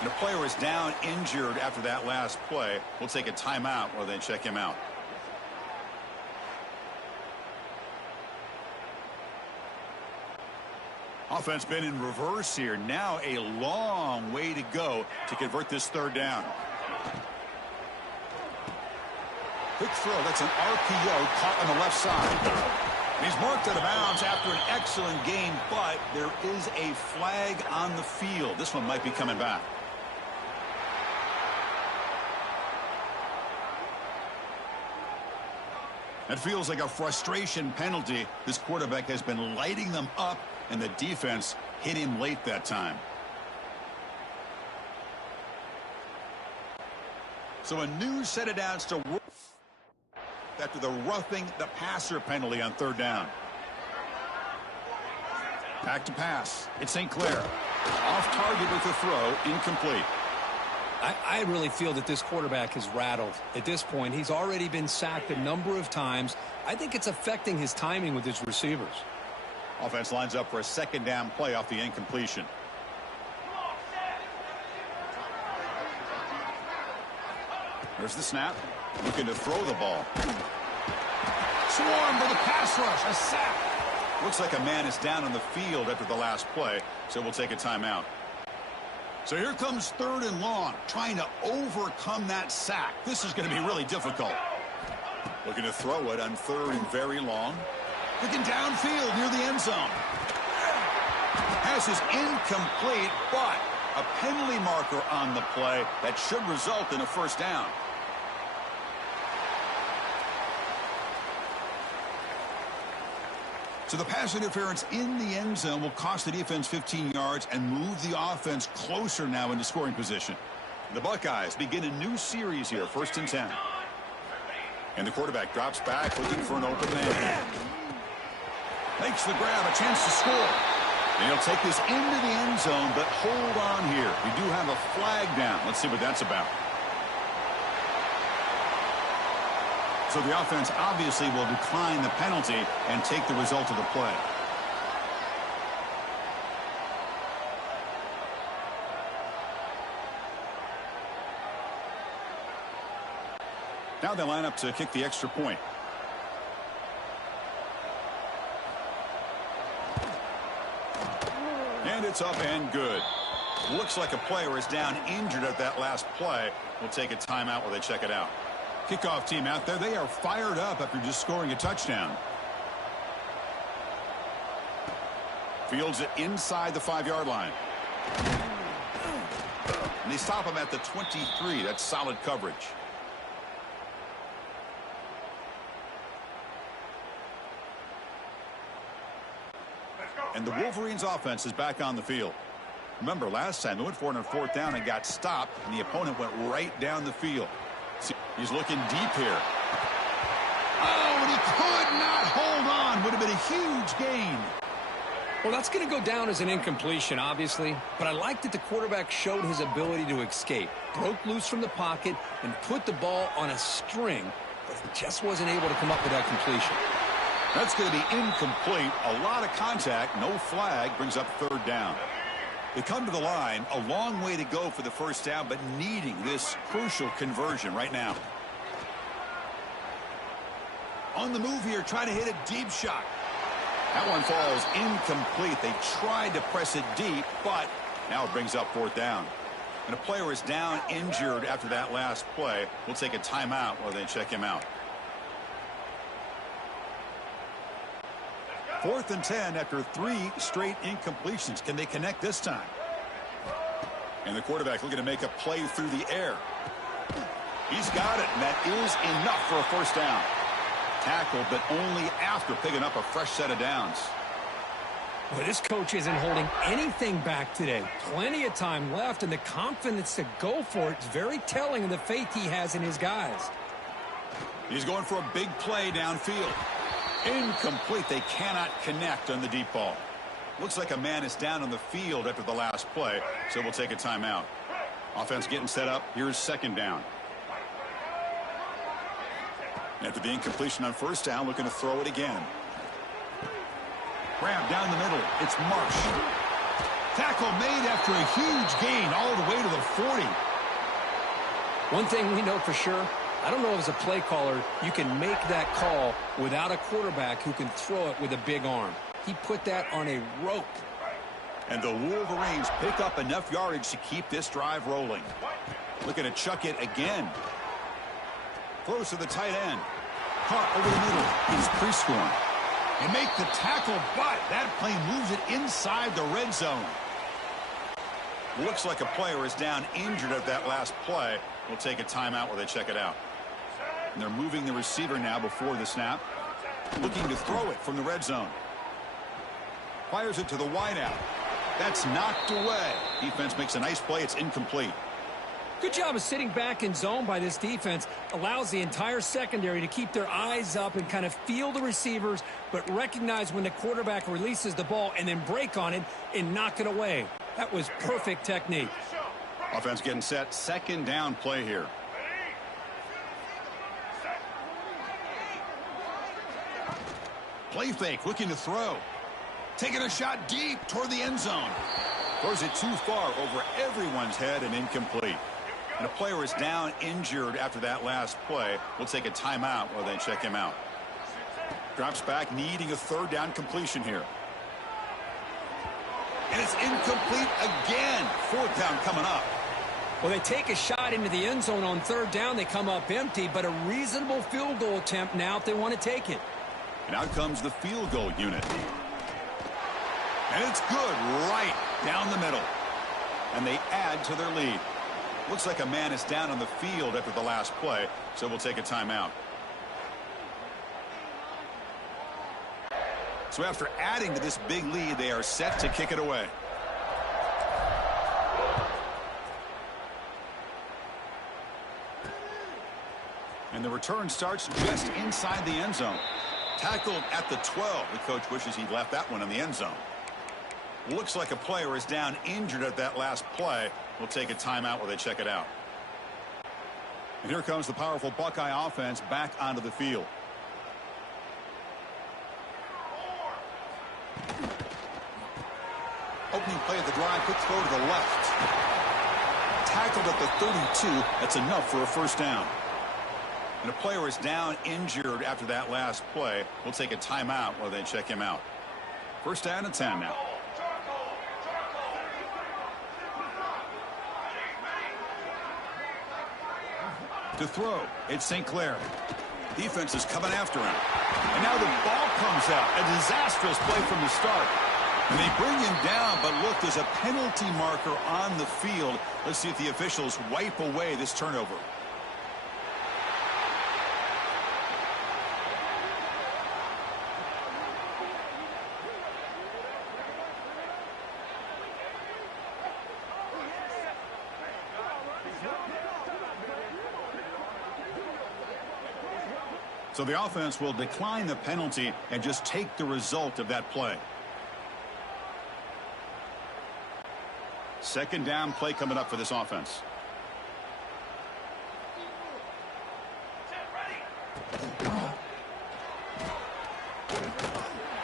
And the player is down injured after that last play. We'll take a timeout while they check him out. Offense been in reverse here. Now a long way to go to convert this third down. Quick throw. That's an RPO caught on the left side. He's marked out of bounds after an excellent game, but there is a flag on the field. This one might be coming back. It feels like a frustration penalty. This quarterback has been lighting them up, and the defense hit him late that time. So a new set of downs to work after the roughing the passer penalty on third down. Back to pass. It's St. Clair. Off target with the throw. Incomplete. I really feel that this quarterback is rattled. At this point, he's already been sacked a number of times. I think it's affecting his timing with his receivers. Offense lines up for a second down play off the incompletion. There's the snap. Looking to throw the ball. Swarm for the pass rush. A sack. Looks like a man is down on the field after the last play, so we'll take a timeout. So here comes third and long, trying to overcome that sack. This is going to be really difficult. Looking to throw it on third and very long. Looking downfield near the end zone. Pass is incomplete, but a penalty marker on the play that should result in a first down. So the pass interference in the end zone will cost the defense 15 yards and move the offense closer now into scoring position. The Buckeyes begin a new series here, 1st and 10. And the quarterback drops back looking for an open man. Makes the grab, a chance to score. And he'll take this into the end zone, but hold on here. We do have a flag down. Let's see what that's about. So the offense obviously will decline the penalty and take the result of the play. Now they line up to kick the extra point. And it's up and good. Looks like a player is down injured at that last play. We'll take a timeout while they check it out. Kickoff team out there. They are fired up after just scoring a touchdown. Fields it inside the 5-yard line. And they stop him at the 23. That's solid coverage. And the Wolverines offense is back on the field. Remember, last time they went for it on 4th down and got stopped, and the opponent went right down the field. See, he's looking deep here. Oh, and he could not hold on. Would have been a huge gain. Well, that's going to go down as an incompletion, obviously, but I like that the quarterback showed his ability to escape, broke loose from the pocket, and put the ball on a string, but he just wasn't able to come up with that completion. That's going to be incomplete. A lot of contact, no flag, brings up third down. They come to the line, a long way to go for the first down, but needing this crucial conversion right now. On the move here, trying to hit a deep shot. That one falls incomplete. They tried to press it deep, but now it brings up fourth down. And a player is down injured after that last play. We'll take a timeout while they check him out. 4th and 10 after 3 straight incompletions. Can they connect this time? And the quarterback looking to make a play through the air. He's got it, and that is enough for a first down. Tackled, but only after picking up a fresh set of downs. Well, this coach isn't holding anything back today. Plenty of time left, and the confidence to go for it is very telling of the faith he has in his guys. He's going for a big play downfield. Incomplete. They cannot connect on the deep ball. Looks like a man is down on the field after the last play, so we'll take a timeout. Offense getting set up. Here's second down. After the incompletion on first down, looking to throw it again. Grab down the middle. It's Marsh. Tackle made after a huge gain all the way to the 40. One thing we know for sure, I don't know if as a play caller you can make that call without a quarterback who can throw it with a big arm. He put that on a rope. And the Wolverines pick up enough yardage to keep this drive rolling. Looking to chuck it again. Throws to the tight end. Caught over the middle. He's pre-scoring. They make the tackle, but that play moves it inside the red zone. Looks like a player is down injured at that last play. We'll take a timeout while they check it out. And they're moving the receiver now before the snap. Looking to throw it from the red zone. Fires it to the wideout. That's knocked away. Defense makes a nice play. It's incomplete. Good job of sitting back in zone by this defense. Allows the entire secondary to keep their eyes up and kind of feel the receivers, but recognize when the quarterback releases the ball and then break on it and knock it away. That was perfect technique. Offense getting set. Second down play here. Play fake, looking to throw. Taking a shot deep toward the end zone. Throws it too far over everyone's head and incomplete. And a player is down injured after that last play. We'll take a timeout while they check him out. Drops back, needing a third down completion here. And it's incomplete again. Fourth down coming up. Well, they take a shot into the end zone on third down. They come up empty, but a reasonable field goal attempt now if they want to take it. And out comes the field goal unit. And it's good right down the middle. And they add to their lead. Looks like a man is down on the field after the last play, so we'll take a timeout. So after adding to this big lead, they are set to kick it away. And the return starts just inside the end zone. Tackled at the 12. The coach wishes he'd left that one in the end zone. Looks like a player is down injured at that last play. We'll take a timeout while they check it out. And here comes the powerful Buckeye offense back onto the field. Opening play of the drive, quick throw to the left. Tackled at the 32. That's enough for a first down. And a player is down injured after that last play. We'll take a timeout while they check him out. First down and 10 now. To throw, it's St. Clair. Defense is coming after him. And now the ball comes out. A disastrous play from the start. And they bring him down, but look, there's a penalty marker on the field. Let's see if the officials wipe away this turnover. So the offense will decline the penalty and just take the result of that play. second down play coming up for this offense.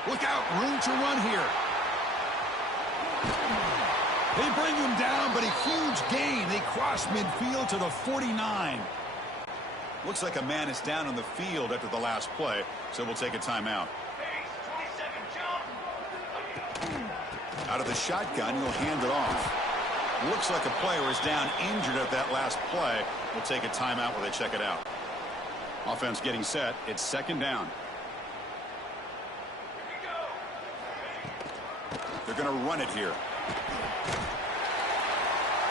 Look out, room to run here. They bring him down, but a huge gain. They cross midfield to the 49. Looks like a man is down on the field after the last play, so we'll take a timeout. Out of the shotgun, he'll hand it off. Looks like a player is down injured at that last play. We'll take a timeout while they check it out. Offense getting set. It's second down. They're going to run it here.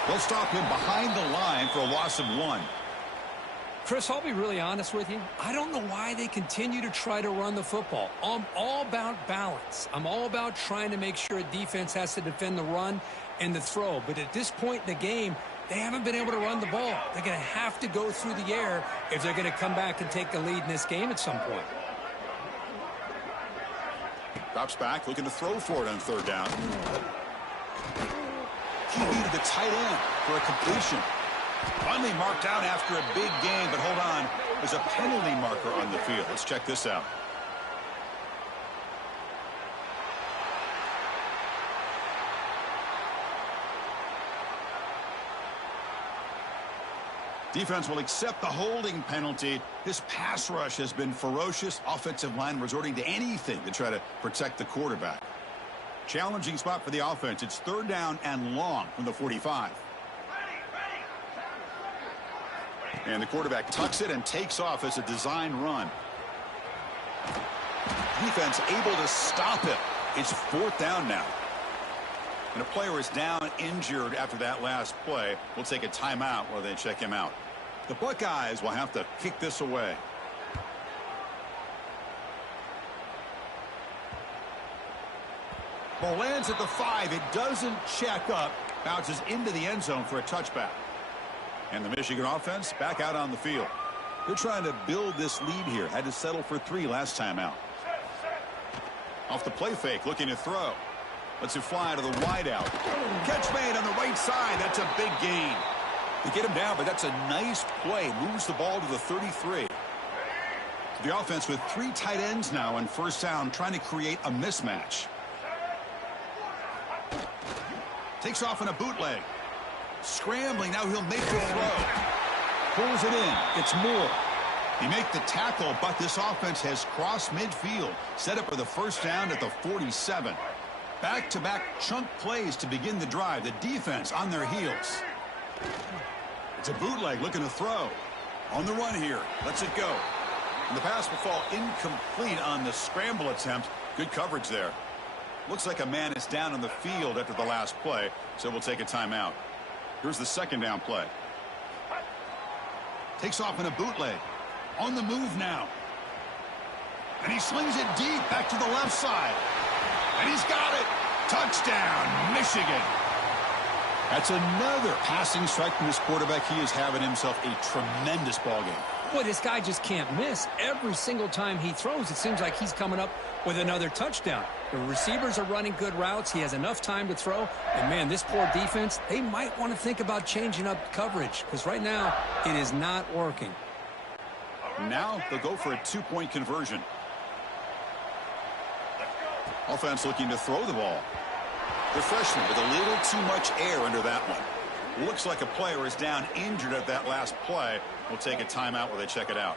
They'll stop him behind the line for a loss of 1. Chris, I'll be really honest with you. I don't know why they continue to try to run the football. I'm all about balance. I'm all about trying to make sure a defense has to defend the run and the throw. But at this point in the game, they haven't been able to run the ball. They're going to have to go through the air if they're going to come back and take the lead in this game at some point. Drops back, looking to throw for it on third down. He needed the tight end for a completion. Finally marked out after a big gain, but hold on. There's a penalty marker on the field. Let's check this out. Defense will accept the holding penalty. This pass rush has been ferocious. Offensive line resorting to anything to try to protect the quarterback. Challenging spot for the offense. It's third down and long from the 45. And the quarterback tucks it and takes off as a design run. Defense able to stop it. It's fourth down now. And a player is down injured after that last play. We'll take a timeout while they check him out. The Buckeyes will have to kick this away. Ball lands at the 5. It doesn't check up. Bounces into the end zone for a touchback. And the Michigan offense back out on the field. They're trying to build this lead here. Had to settle for 3 last time out. Off the play fake, looking to throw. Lets it fly to the wideout. Catch made on the right side. That's a big gain. They get him down, but that's a nice play. Moves the ball to the 33. The offense with 3 tight ends now on first down, trying to create a mismatch. Takes off in a bootleg. Scrambling, now he'll make the throw. Pulls it in. It's Moore. He make the tackle, but this offense has crossed midfield. Set up for the first down at the 47. Back-to-back chunk plays to begin the drive. The defense on their heels. It's a bootleg looking to throw. On the run here. Lets it go. And the pass will fall incomplete on the scramble attempt. Good coverage there. Looks like a man is down on the field after the last play, so we'll take a timeout. Here's the second down play. Takes off in a bootleg. On the move now. And he slings it deep back to the left side. And he's got it. Touchdown, Michigan. That's another passing strike from this quarterback. He is having himself a tremendous ball game. Boy, this guy just can't miss. Every single time he throws, it seems like he's coming up with another touchdown. The receivers are running good routes. He has enough time to throw. And, man, this poor defense, they might want to think about changing up coverage because right now it is not working. Now they'll go for a 2-point conversion. Offense looking to throw the ball. The freshman with a little too much air under that one. Looks like a player is down injured at that last play. We'll take a timeout while they check it out.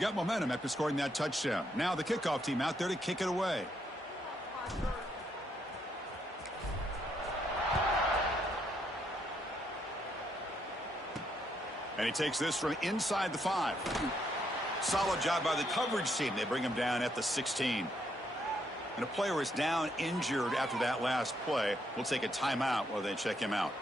Got momentum after scoring that touchdown. Now the kickoff team out there to kick it away. And he takes this from inside the 5. Solid job by the coverage team. They bring him down at the 16. And a player is down injured after that last play. We'll take a timeout while they check him out.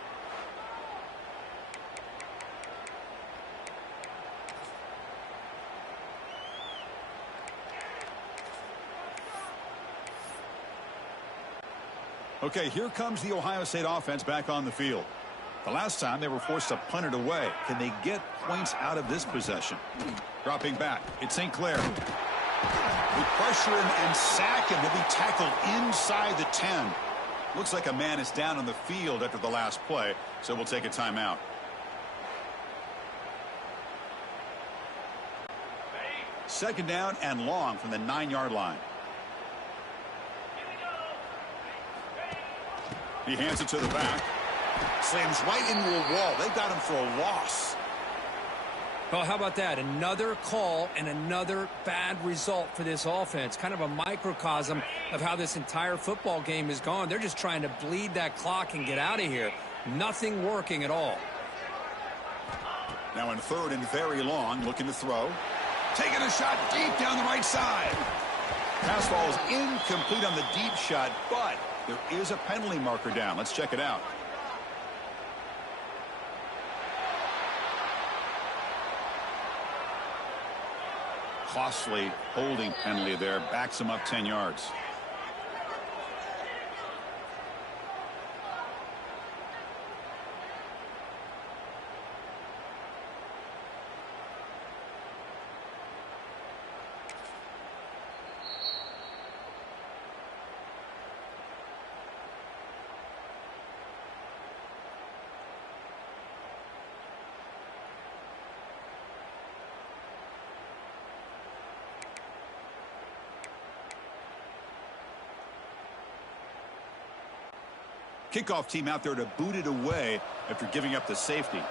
Okay, here comes the Ohio State offense back on the field. The last time they were forced to punt it away. Can they get points out of this possession? Dropping back. It's St. Clair. We pressure him and sack him. He'll be tackled inside the 10. Looks like a man is down on the field after the last play, so we'll take a timeout. Second down and long from the 9-yard line. He hands it to the back. Slams right into a wall. They got him for a loss. Well, how about that? Another call and another bad result for this offense. Kind of a microcosm of how this entire football game is gone. They're just trying to bleed that clock and get out of here. Nothing working at all. Now in third and very long, looking to throw. Taking a shot deep down the right side. Pass ball is incomplete on the deep shot, but there is a penalty marker down. Let's check it out. Costly holding penalty there. Backs him up 10 yards. Kickoff team out there to boot it away after giving up the safety.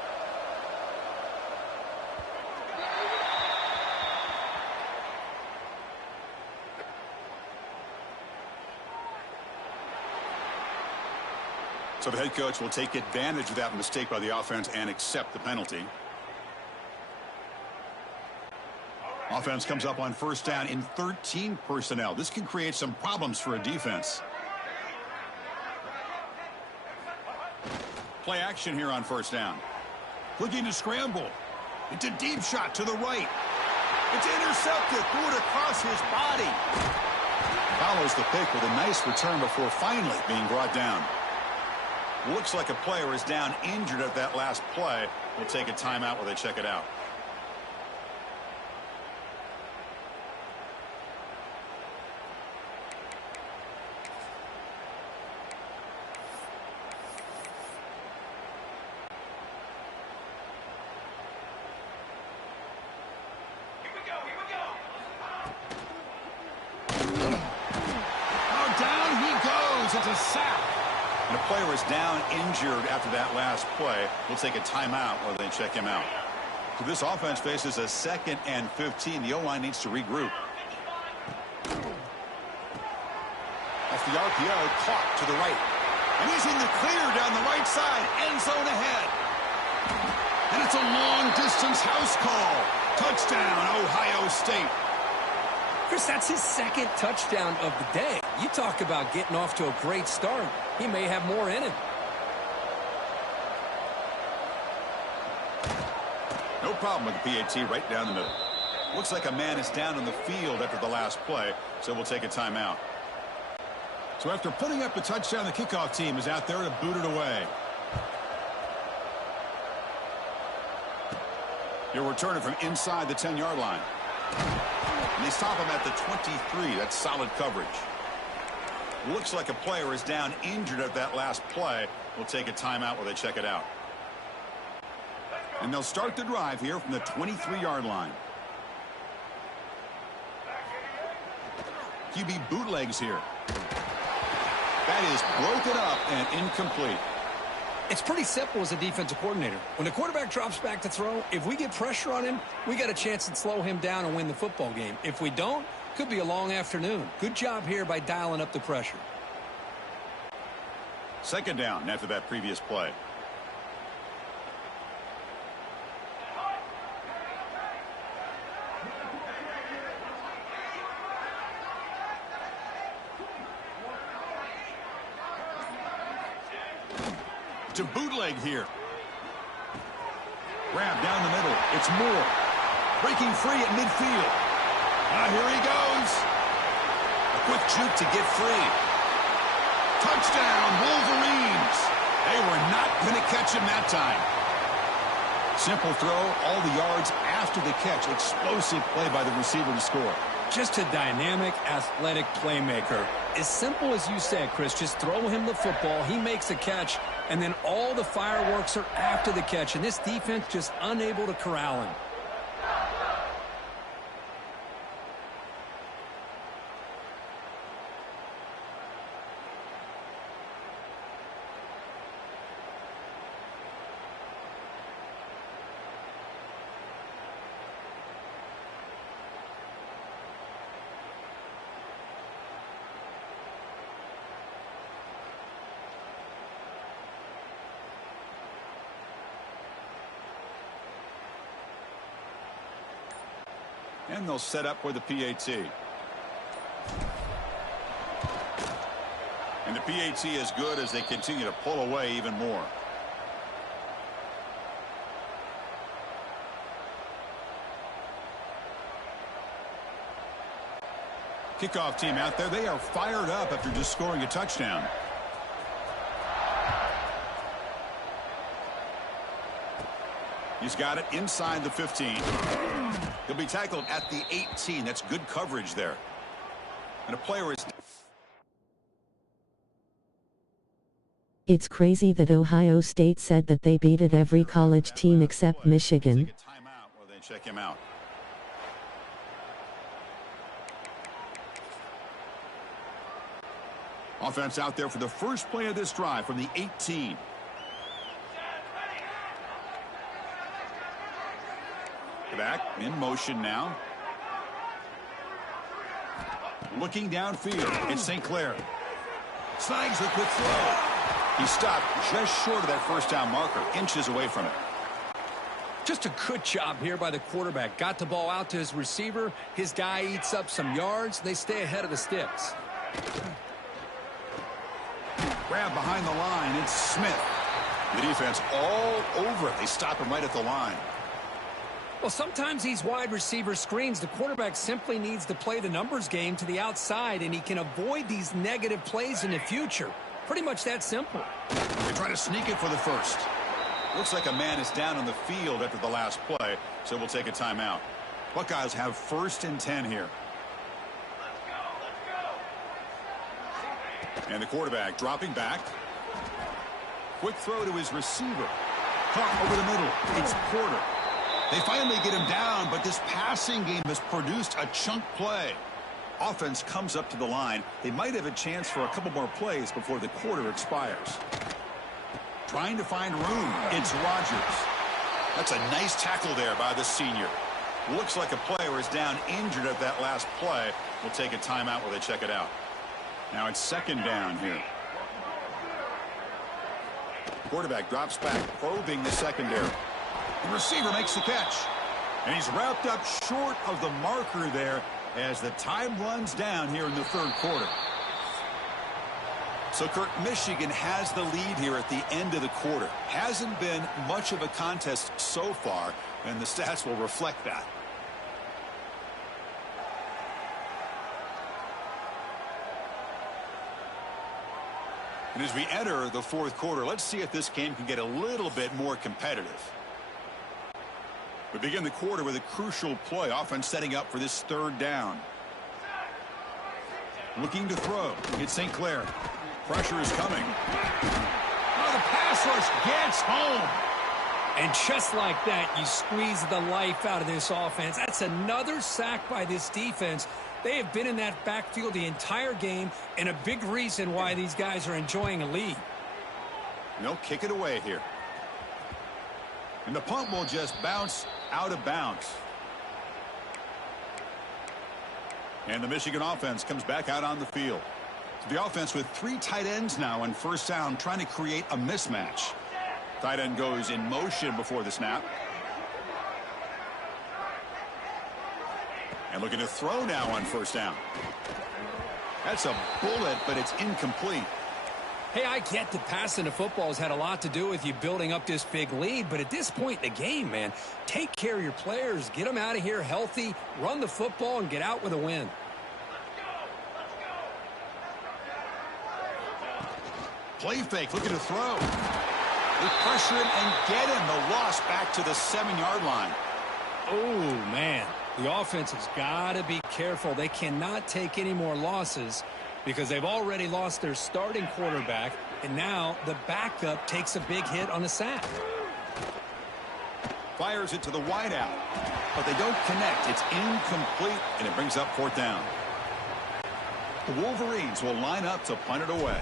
So the head coach will take advantage of that mistake by the offense and accept the penalty. Offense comes up on first down in 13 personnel. This can create some problems for a defense. Play action here on first down. Looking to scramble. It's a deep shot to the right. It's intercepted. Threw it across his body. Follows the pick with a nice return before finally being brought down. Looks like a player is down injured at that last play. We'll take a timeout while they check it out. It's a sack. And a player is down injured after that last play. We'll take a timeout while they check him out. So this offense faces a 2nd and 15. The O-line needs to regroup. Off the RPO, caught to the right. And he's in the clear down the right side. End zone ahead. And it's a long-distance house call. Touchdown, Ohio State. Chris, that's his 2nd touchdown of the day. You talk about getting off to a great start. He may have more in him. No problem with the PAT right down the middle. Looks like a man is down on the field after the last play, so we'll take a timeout. So after putting up a touchdown, the kickoff team is out there to boot it away. He'll return it from inside the 10-yard line. And they stop him at the 23. That's solid coverage. Looks like a player is down injured at that last play. We'll take a timeout while they check it out. And they'll start the drive here from the 23-yard line. QB bootlegs here. That is broken up and incomplete. It's pretty simple as a defensive coordinator. When the quarterback drops back to throw, if we get pressure on him, we got a chance to slow him down and win the football game. If we don't, could be a long afternoon. Good job here by dialing up the pressure. Second down after that previous play. To bootleg here. Grab down the middle. It's Moore. Breaking free at midfield. Here he goes. A quick juke to get free. Touchdown, Wolverines. They were not going to catch him that time. Simple throw, all the yards after the catch. Explosive play by the receiver to score. Just a dynamic, athletic playmaker. As simple as you said, Chris, just throw him the football, he makes a catch, and then all the fireworks are after the catch, and this defense just unable to corral him. And they'll set up for the PAT. And the PAT is good as they continue to pull away even more. Kickoff team out there. They are fired up after just scoring a touchdown. He's got it inside the 15. He'll be tackled at the 18. That's good coverage there. And a player is... It's crazy that Ohio State said that they beat every college team except Michigan. Take a timeout while they check him out. Offense out there for the first play of this drive from the 18. Back in motion now. Looking downfield. It's St. Clair. Snags the quick throw. He stopped just short of that first down marker, inches away from it. Just a good job here by the quarterback. Got the ball out to his receiver. His guy eats up some yards. They stay ahead of the sticks. Grab behind the line. It's Smith. The defense all over it. They stop him right at the line. Well, sometimes these wide receiver screens, the quarterback simply needs to play the numbers game to the outside, and he can avoid these negative plays in the future. Pretty much that simple. They try to sneak it for the first. Looks like a man is down on the field after the last play, so we'll take a timeout. Buckeyes have 1st and 10 here. And the quarterback dropping back. Quick throw to his receiver. Caught over the middle. It's Porter. They finally get him down, but this passing game has produced a chunk play. Offense comes up to the line. They might have a chance for a couple more plays before the quarter expires. Trying to find room. It's Rodgers. That's a nice tackle there by the senior. Looks like a player is down injured at that last play. We'll take a timeout while they check it out. Now it's 2nd down here. Quarterback drops back, probing the secondary. The receiver makes the catch. And he's wrapped up short of the marker there as the time runs down here in the 3rd quarter. So, Kirk, Michigan has the lead here at the end of the quarter. Hasn't been much of a contest so far, and the stats will reflect that. And as we enter the 4th quarter, let's see if this game can get a little bit more competitive. We begin the quarter with a crucial play. Offense setting up for this 3rd down. Looking to throw. It's St. Clair. Pressure is coming. Oh, the pass rush gets home. And just like that, you squeeze the life out of this offense. That's another sack by this defense. They have been in that backfield the entire game, and a big reason why these guys are enjoying a lead. They'll kick it away here. And the punt will just bounce out of bounds. And the Michigan offense comes back out on the field. The offense with 3 tight ends now on 1st down, trying to create a mismatch. Tight end goes in motion before the snap. And looking to throw now on 1st down. That's a bullet, but it's incomplete. Hey, I get that passing the football has had a lot to do with you building up this big lead, but at this point in the game, man, take care of your players, get them out of here healthy, run the football, and get out with a win. Play fake, looking to throw. They pressure him and get him. The loss back to the 7-yard line. Oh, man. The offense has got to be careful. They cannot take any more losses because they've already lost their starting quarterback, and now the backup takes a big hit on a sack. Fires it to the wideout, but they don't connect. It's incomplete, and it brings up 4th down. The Wolverines will line up to punt it away.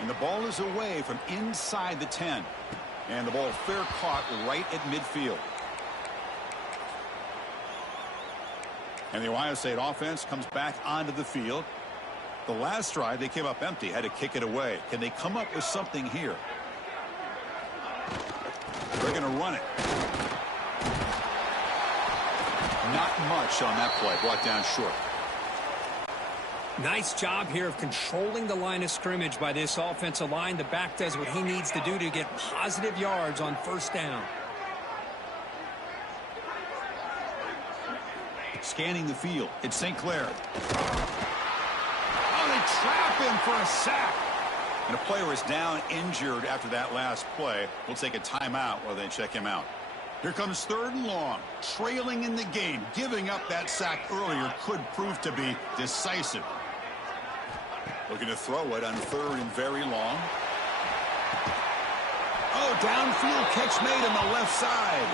And the ball is away from inside the 10. And the ball fair caught right at midfield. And the Ohio State offense comes back onto the field. The last drive, they came up empty, had to kick it away. Can they come up with something here? They're going to run it. Not much on that play, brought down short. Nice job here of controlling the line of scrimmage by this offensive line. The back does what he needs to do to get positive yards on 1st down. Scanning the field, it's St. Clair. Oh, they trap him for a sack. And a player is down injured after that last play. We'll take a timeout while they check him out. Here comes 3rd and long. Trailing in the game. Giving up that sack earlier could prove to be decisive. Looking to throw it on 3rd and very long. Oh, downfield catch made on the left side.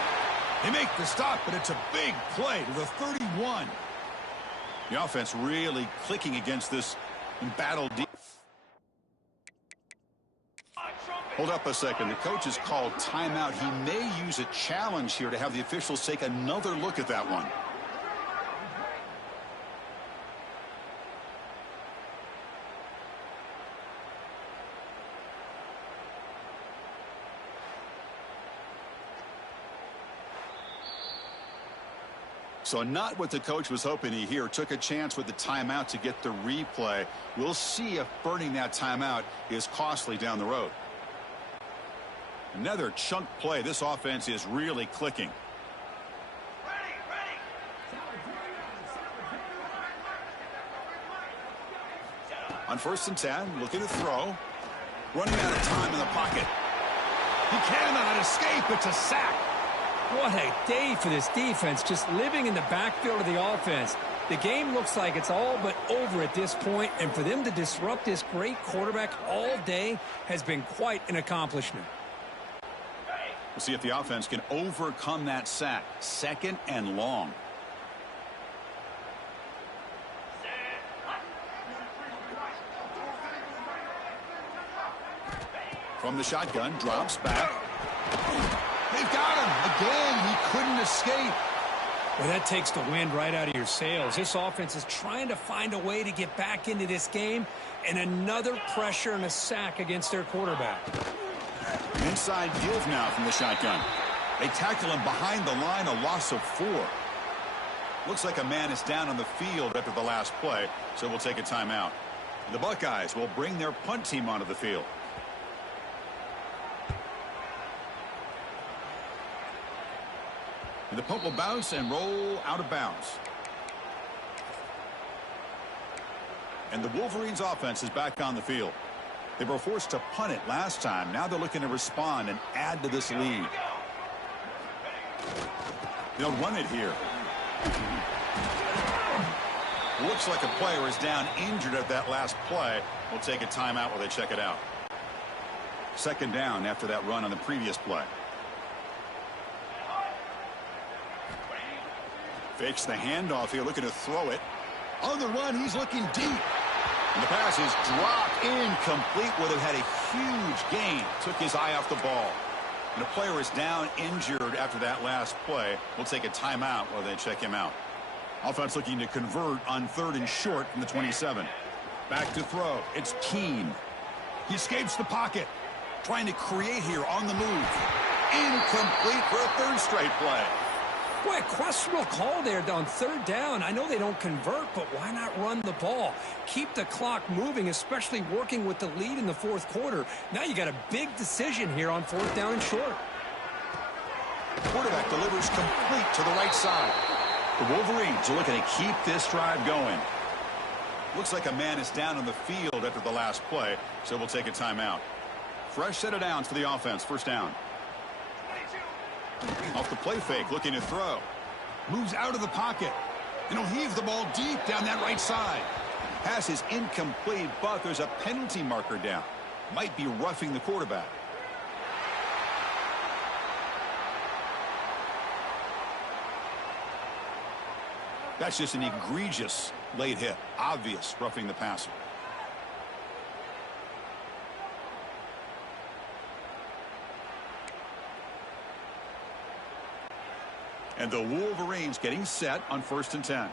They make the stop, but it's a big play to the 31. The offense really clicking against this embattled defense. Hold up a second. The coach has called timeout. He may use a challenge here to have the officials take another look at that one. So not what the coach was hoping to hear. Took a chance with the timeout to get the replay. We'll see if burning that timeout is costly down the road. Another chunk play. This offense is really clicking. On 1st and 10, looking to throw. Running out of time in the pocket. He cannot escape. It's a sack. What a day for this defense, just living in the backfield of the offense. The game looks like it's all but over at this point, and for them to disrupt this great quarterback all day has been quite an accomplishment. We'll see if the offense can overcome that sack. 2nd and long. From the shotgun, drops back. They've got him. Again, he couldn't escape. Well, that takes the wind right out of your sails. This offense is trying to find a way to get back into this game, and another pressure and a sack against their quarterback. Inside give now from the shotgun. They tackle him behind the line, a loss of 4. Looks like a man is down on the field after the last play, so we'll take a timeout. The Buckeyes will bring their punt team onto the field. And the punt will bounce and roll out of bounds. And the Wolverines offense is back on the field. They were forced to punt it last time. Now they're looking to respond and add to this lead. They'll run it here. Looks like a player is down injured at that last play. We'll take a timeout while they check it out. 2nd down after that run on the previous play. Fakes the handoff here, looking to throw it. On the run, he's looking deep. And the pass is dropped, incomplete. Would have had a huge gain. Took his eye off the ball. And the player is down injured after that last play. We'll take a timeout while they check him out. Offense looking to convert on 3rd and short from the 27. Back to throw. It's Keene. He escapes the pocket. Trying to create here on the move. Incomplete for a 3rd straight play. Boy, a questionable call there on 3rd down. I know they don't convert, but why not run the ball? Keep the clock moving, especially working with the lead in the 4th quarter. Now you got a big decision here on 4th down and short. Quarterback delivers complete to the right side. The Wolverines are looking to keep this drive going. Looks like a man is down on the field after the last play, so we'll take a timeout. Fresh set of downs for the offense. First down. Off the play fake, looking to throw. Moves out of the pocket. And he'll heave the ball deep down that right side. Pass is incomplete, but there's a penalty marker down. Might be roughing the quarterback. That's just an egregious late hit. Obvious roughing the passer. And the Wolverines getting set on 1st and 10.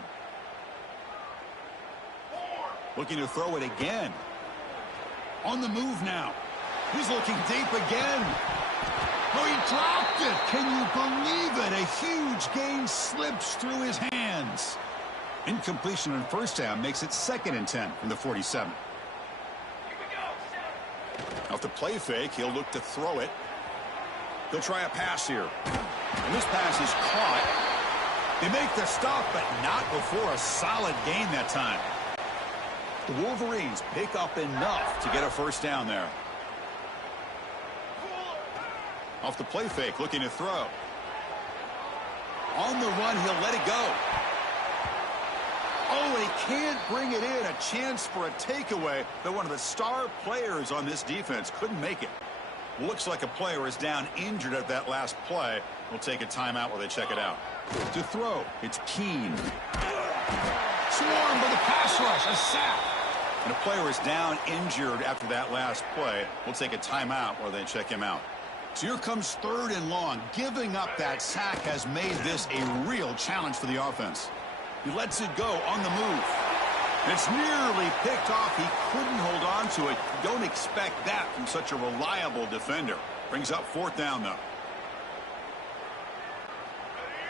Looking to throw it again. On the move now. He's looking deep again. Oh, he dropped it. Can you believe it? A huge gain slips through his hands. Incompletion on 1st down makes it 2nd and 10 from the 47. Off the play fake, he'll look to throw it. He'll try a pass here. And this pass is caught. They make the stop, but not before a solid gain that time. The Wolverines pick up enough to get a 1st down there. Off the play fake, looking to throw. On the run, he'll let it go. Oh, and he can't bring it in. A chance for a takeaway, but one of the star players on this defense couldn't make it. Looks like a player is down injured at that last play. We'll take a timeout while they check it out. To throw, it's Keene. Swarmed by the pass rush, a sack. And a player is down injured after that last play. We'll take a timeout while they check him out. So here comes 3rd and long. Giving up that sack has made this a real challenge for the offense. He lets it go on the move. It's nearly picked off. He couldn't hold on to it. Don't expect that from such a reliable defender. Brings up 4th down, though.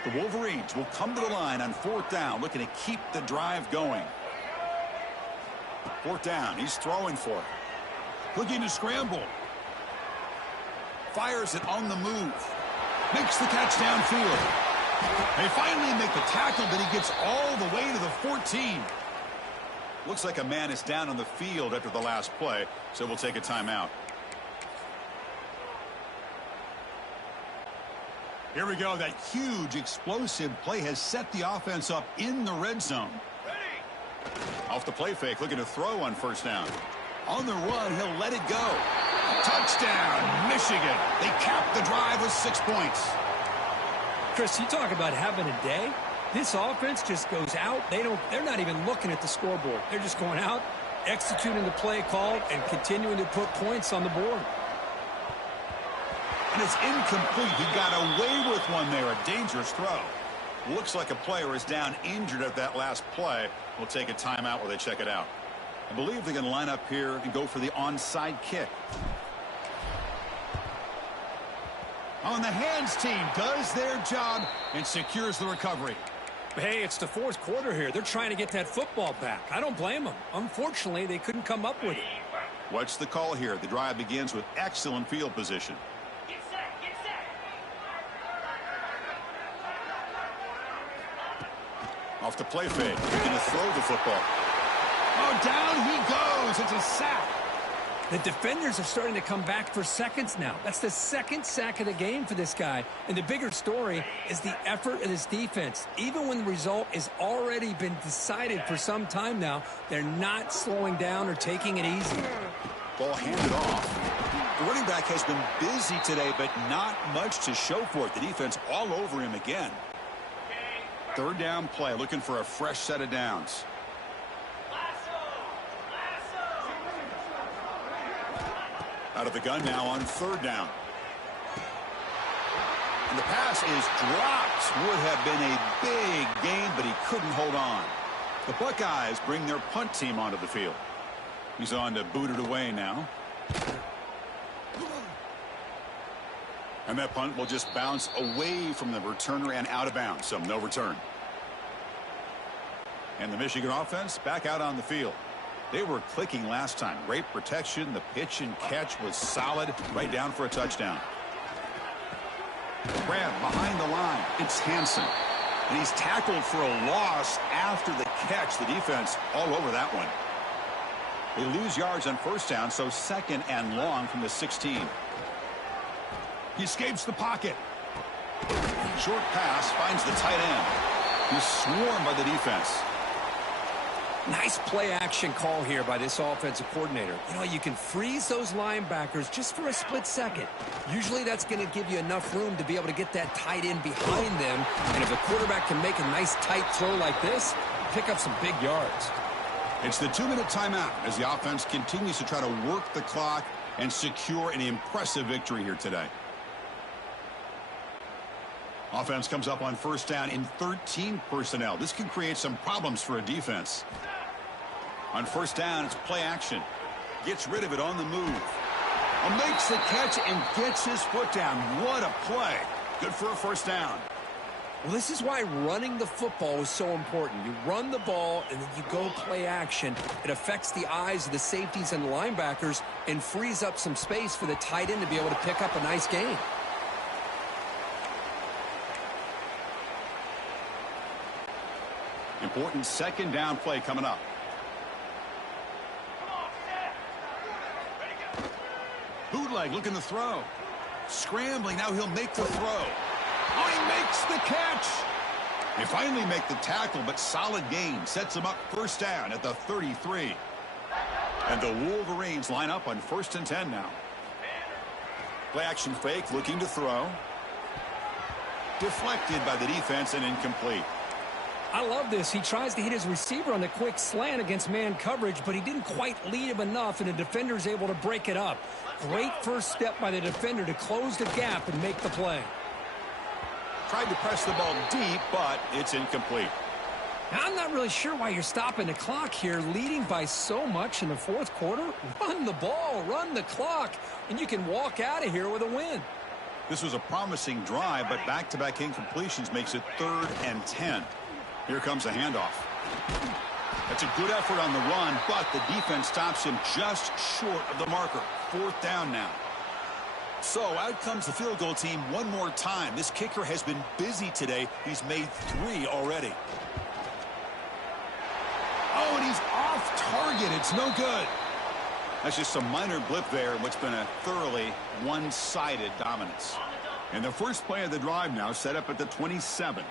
The Wolverines will come to the line on 4th down, looking to keep the drive going. 4th down, he's throwing for it. Looking to scramble. Fires it on the move. Makes the catch downfield. They finally make the tackle, but he gets all the way to the 14. Looks like a man is down on the field after the last play, so we'll take a timeout. Here we go. That huge explosive play has set the offense up in the red zone. Off the play fake, looking to throw on 1st down. On the run, he'll let it go. Touchdown, Michigan. They cap the drive with 6 points. Chris, you talk about having a day. This offense just goes out. They're not even looking at the scoreboard. They're just going out, executing the play call, and continuing to put points on the board. And it's incomplete. He got away with one there. A dangerous throw. Looks like a player is down injured at that last play. We'll take a timeout while they check it out. I believe they're going to line up here and go for the onside kick. On the hands team does their job and secures the recovery. Hey, it's the 4th quarter here. They're trying to get that football back. I don't blame them. Unfortunately, they couldn't come up with it. What's the call here? The drive begins with excellent field position. Get set, get set. Off the play fake. Looking to throw the football. Oh, down he goes. It's a sack. The defenders are starting to come back for seconds now. That's the 2nd sack of the game for this guy. And the bigger story is the effort of this defense. Even when the result has already been decided for some time now, they're not slowing down or taking it easy. Ball handed off. The running back has been busy today, but not much to show for it. The defense all over him again. 3rd down play, looking for a fresh set of downs. Out of the gun now on 3rd down. And the pass is dropped. Would have been a big gain, but he couldn't hold on. The Buckeyes bring their punt team onto the field. He's on to boot it away now. And that punt will just bounce away from the returner and out of bounds, so no return. And the Michigan offense back out on the field. They were clicking last time. Great protection. The pitch and catch was solid. Right down for a touchdown. Grab behind the line. It's Hansen. And he's tackled for a loss after the catch. The defense all over that one. They lose yards on first down, so second and long from the 16. He escapes the pocket. Short pass finds the tight end. He's swarmed by the defense. Nice play action call here by this offensive coordinator. You know, you can freeze those linebackers just for a split second. Usually that's going to give you enough room to be able to get that tight end behind them. And if the quarterback can make a nice tight throw like this, pick up some big yards. It's the 2-minute timeout as the offense continues to try to work the clock and secure an impressive victory here today. Offense comes up on first down in 13 personnel. This can create some problems for a defense. On first down, it's play action. Gets rid of it on the move. Makes the catch and gets his foot down. What a play. Good for a first down. Well, this is why running the football is so important. You run the ball, and then you go play action. It affects the eyes of the safeties and the linebackers and frees up some space for the tight end to be able to pick up a nice gain. Important second down play coming up. Bootleg looking to throw. Scrambling, now he'll make the throw. Oh, he makes the catch. They finally make the tackle, but solid gain. Sets him up first down at the 33. And the Wolverines line up on first and 10 now. Play action fake, looking to throw. Deflected by the defense and incomplete. I love this. He tries to hit his receiver on the quick slant against man coverage, but he didn't quite lead him enough, and the defender's able to break it up. Great first step by the defender to close the gap and make the play. Tried to press the ball deep, but it's incomplete. Now, I'm not really sure why you're stopping the clock here, leading by so much in the fourth quarter. Run the ball, run the clock, and you can walk out of here with a win. This was a promising drive, but back-to-back incompletions makes it 3rd and 10. Here comes a handoff. That's a good effort on the run, but the defense stops him just short of the marker. 4th down now. So out comes the field goal team one more time. This kicker has been busy today. He's made 3 already. Oh, and he's off target. It's no good. That's just a minor blip there in what's been a thoroughly one-sided dominance. And the first play of the drive now set up at the 27.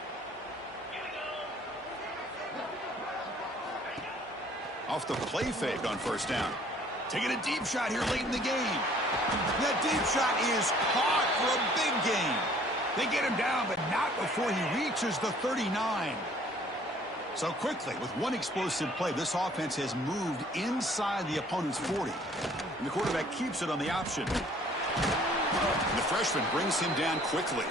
Off the play fake on first down. Taking a deep shot here late in the game. That deep shot is caught for a big gain. They get him down, but not before he reaches the 39. So quickly, with one explosive play, this offense has moved inside the opponent's 40. And the quarterback keeps it on the option. And the freshman brings him down quickly.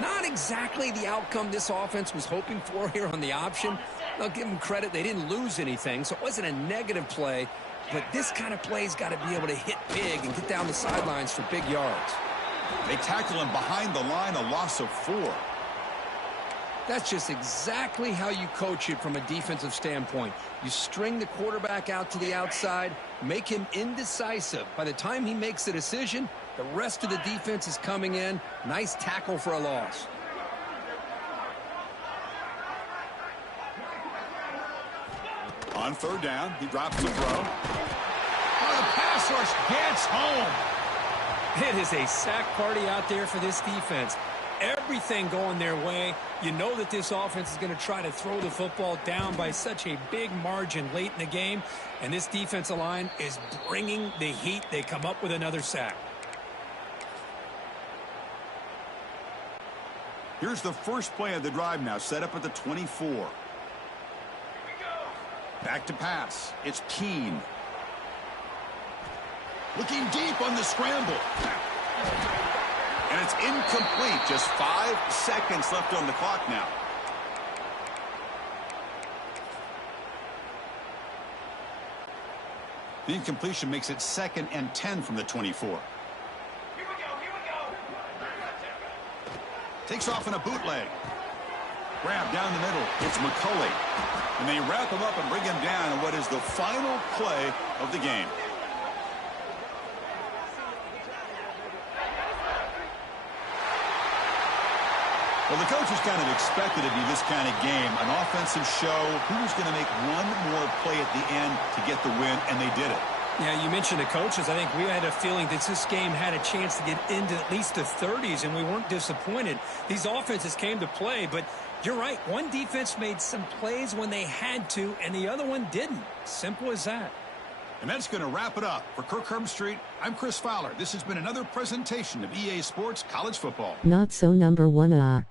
Not exactly the outcome this offense was hoping for here on the option. I'll give them credit. They didn't lose anything, so it wasn't a negative play. But this kind of play's got to be able to hit big and get down the sidelines for big yards. They tackle him behind the line, a loss of 4. That's just exactly how you coach it from a defensive standpoint. You string the quarterback out to the outside, make him indecisive. By the time he makes a decision, the rest of the defense is coming in. Nice tackle for a loss. On 3rd down, he drops the throw. Oh, the pass rush gets home. It is a sack party out there for this defense. Everything going their way. You know that this offense is going to try to throw the football down by such a big margin late in the game. And this defensive line is bringing the heat. They come up with another sack. Here's the first play of the drive now, set up at the 24. Back to pass. It's Keene. Looking deep on the scramble. And it's incomplete. Just 5 seconds left on the clock now. The incompletion makes it 2nd and 10 from the 24. Here we go. Takes off in a bootleg. Grab down the middle. It's McCulley. And they wrap him up and bring him down in what is the final play of the game. Well, the coaches kind of expected it to be this kind of game, an offensive show. Who was going to make one more play at the end to get the win, and they did it. Yeah, you mentioned the coaches. I think we had a feeling that this game had a chance to get into at least the 30s, and we weren't disappointed. These offenses came to play, but you're right. One defense made some plays when they had to, and the other one didn't. Simple as that. And that's going to wrap it up. For Kirk Herbstreit, I'm Chris Fowler. This has been another presentation of EA Sports College Football. Not so number one.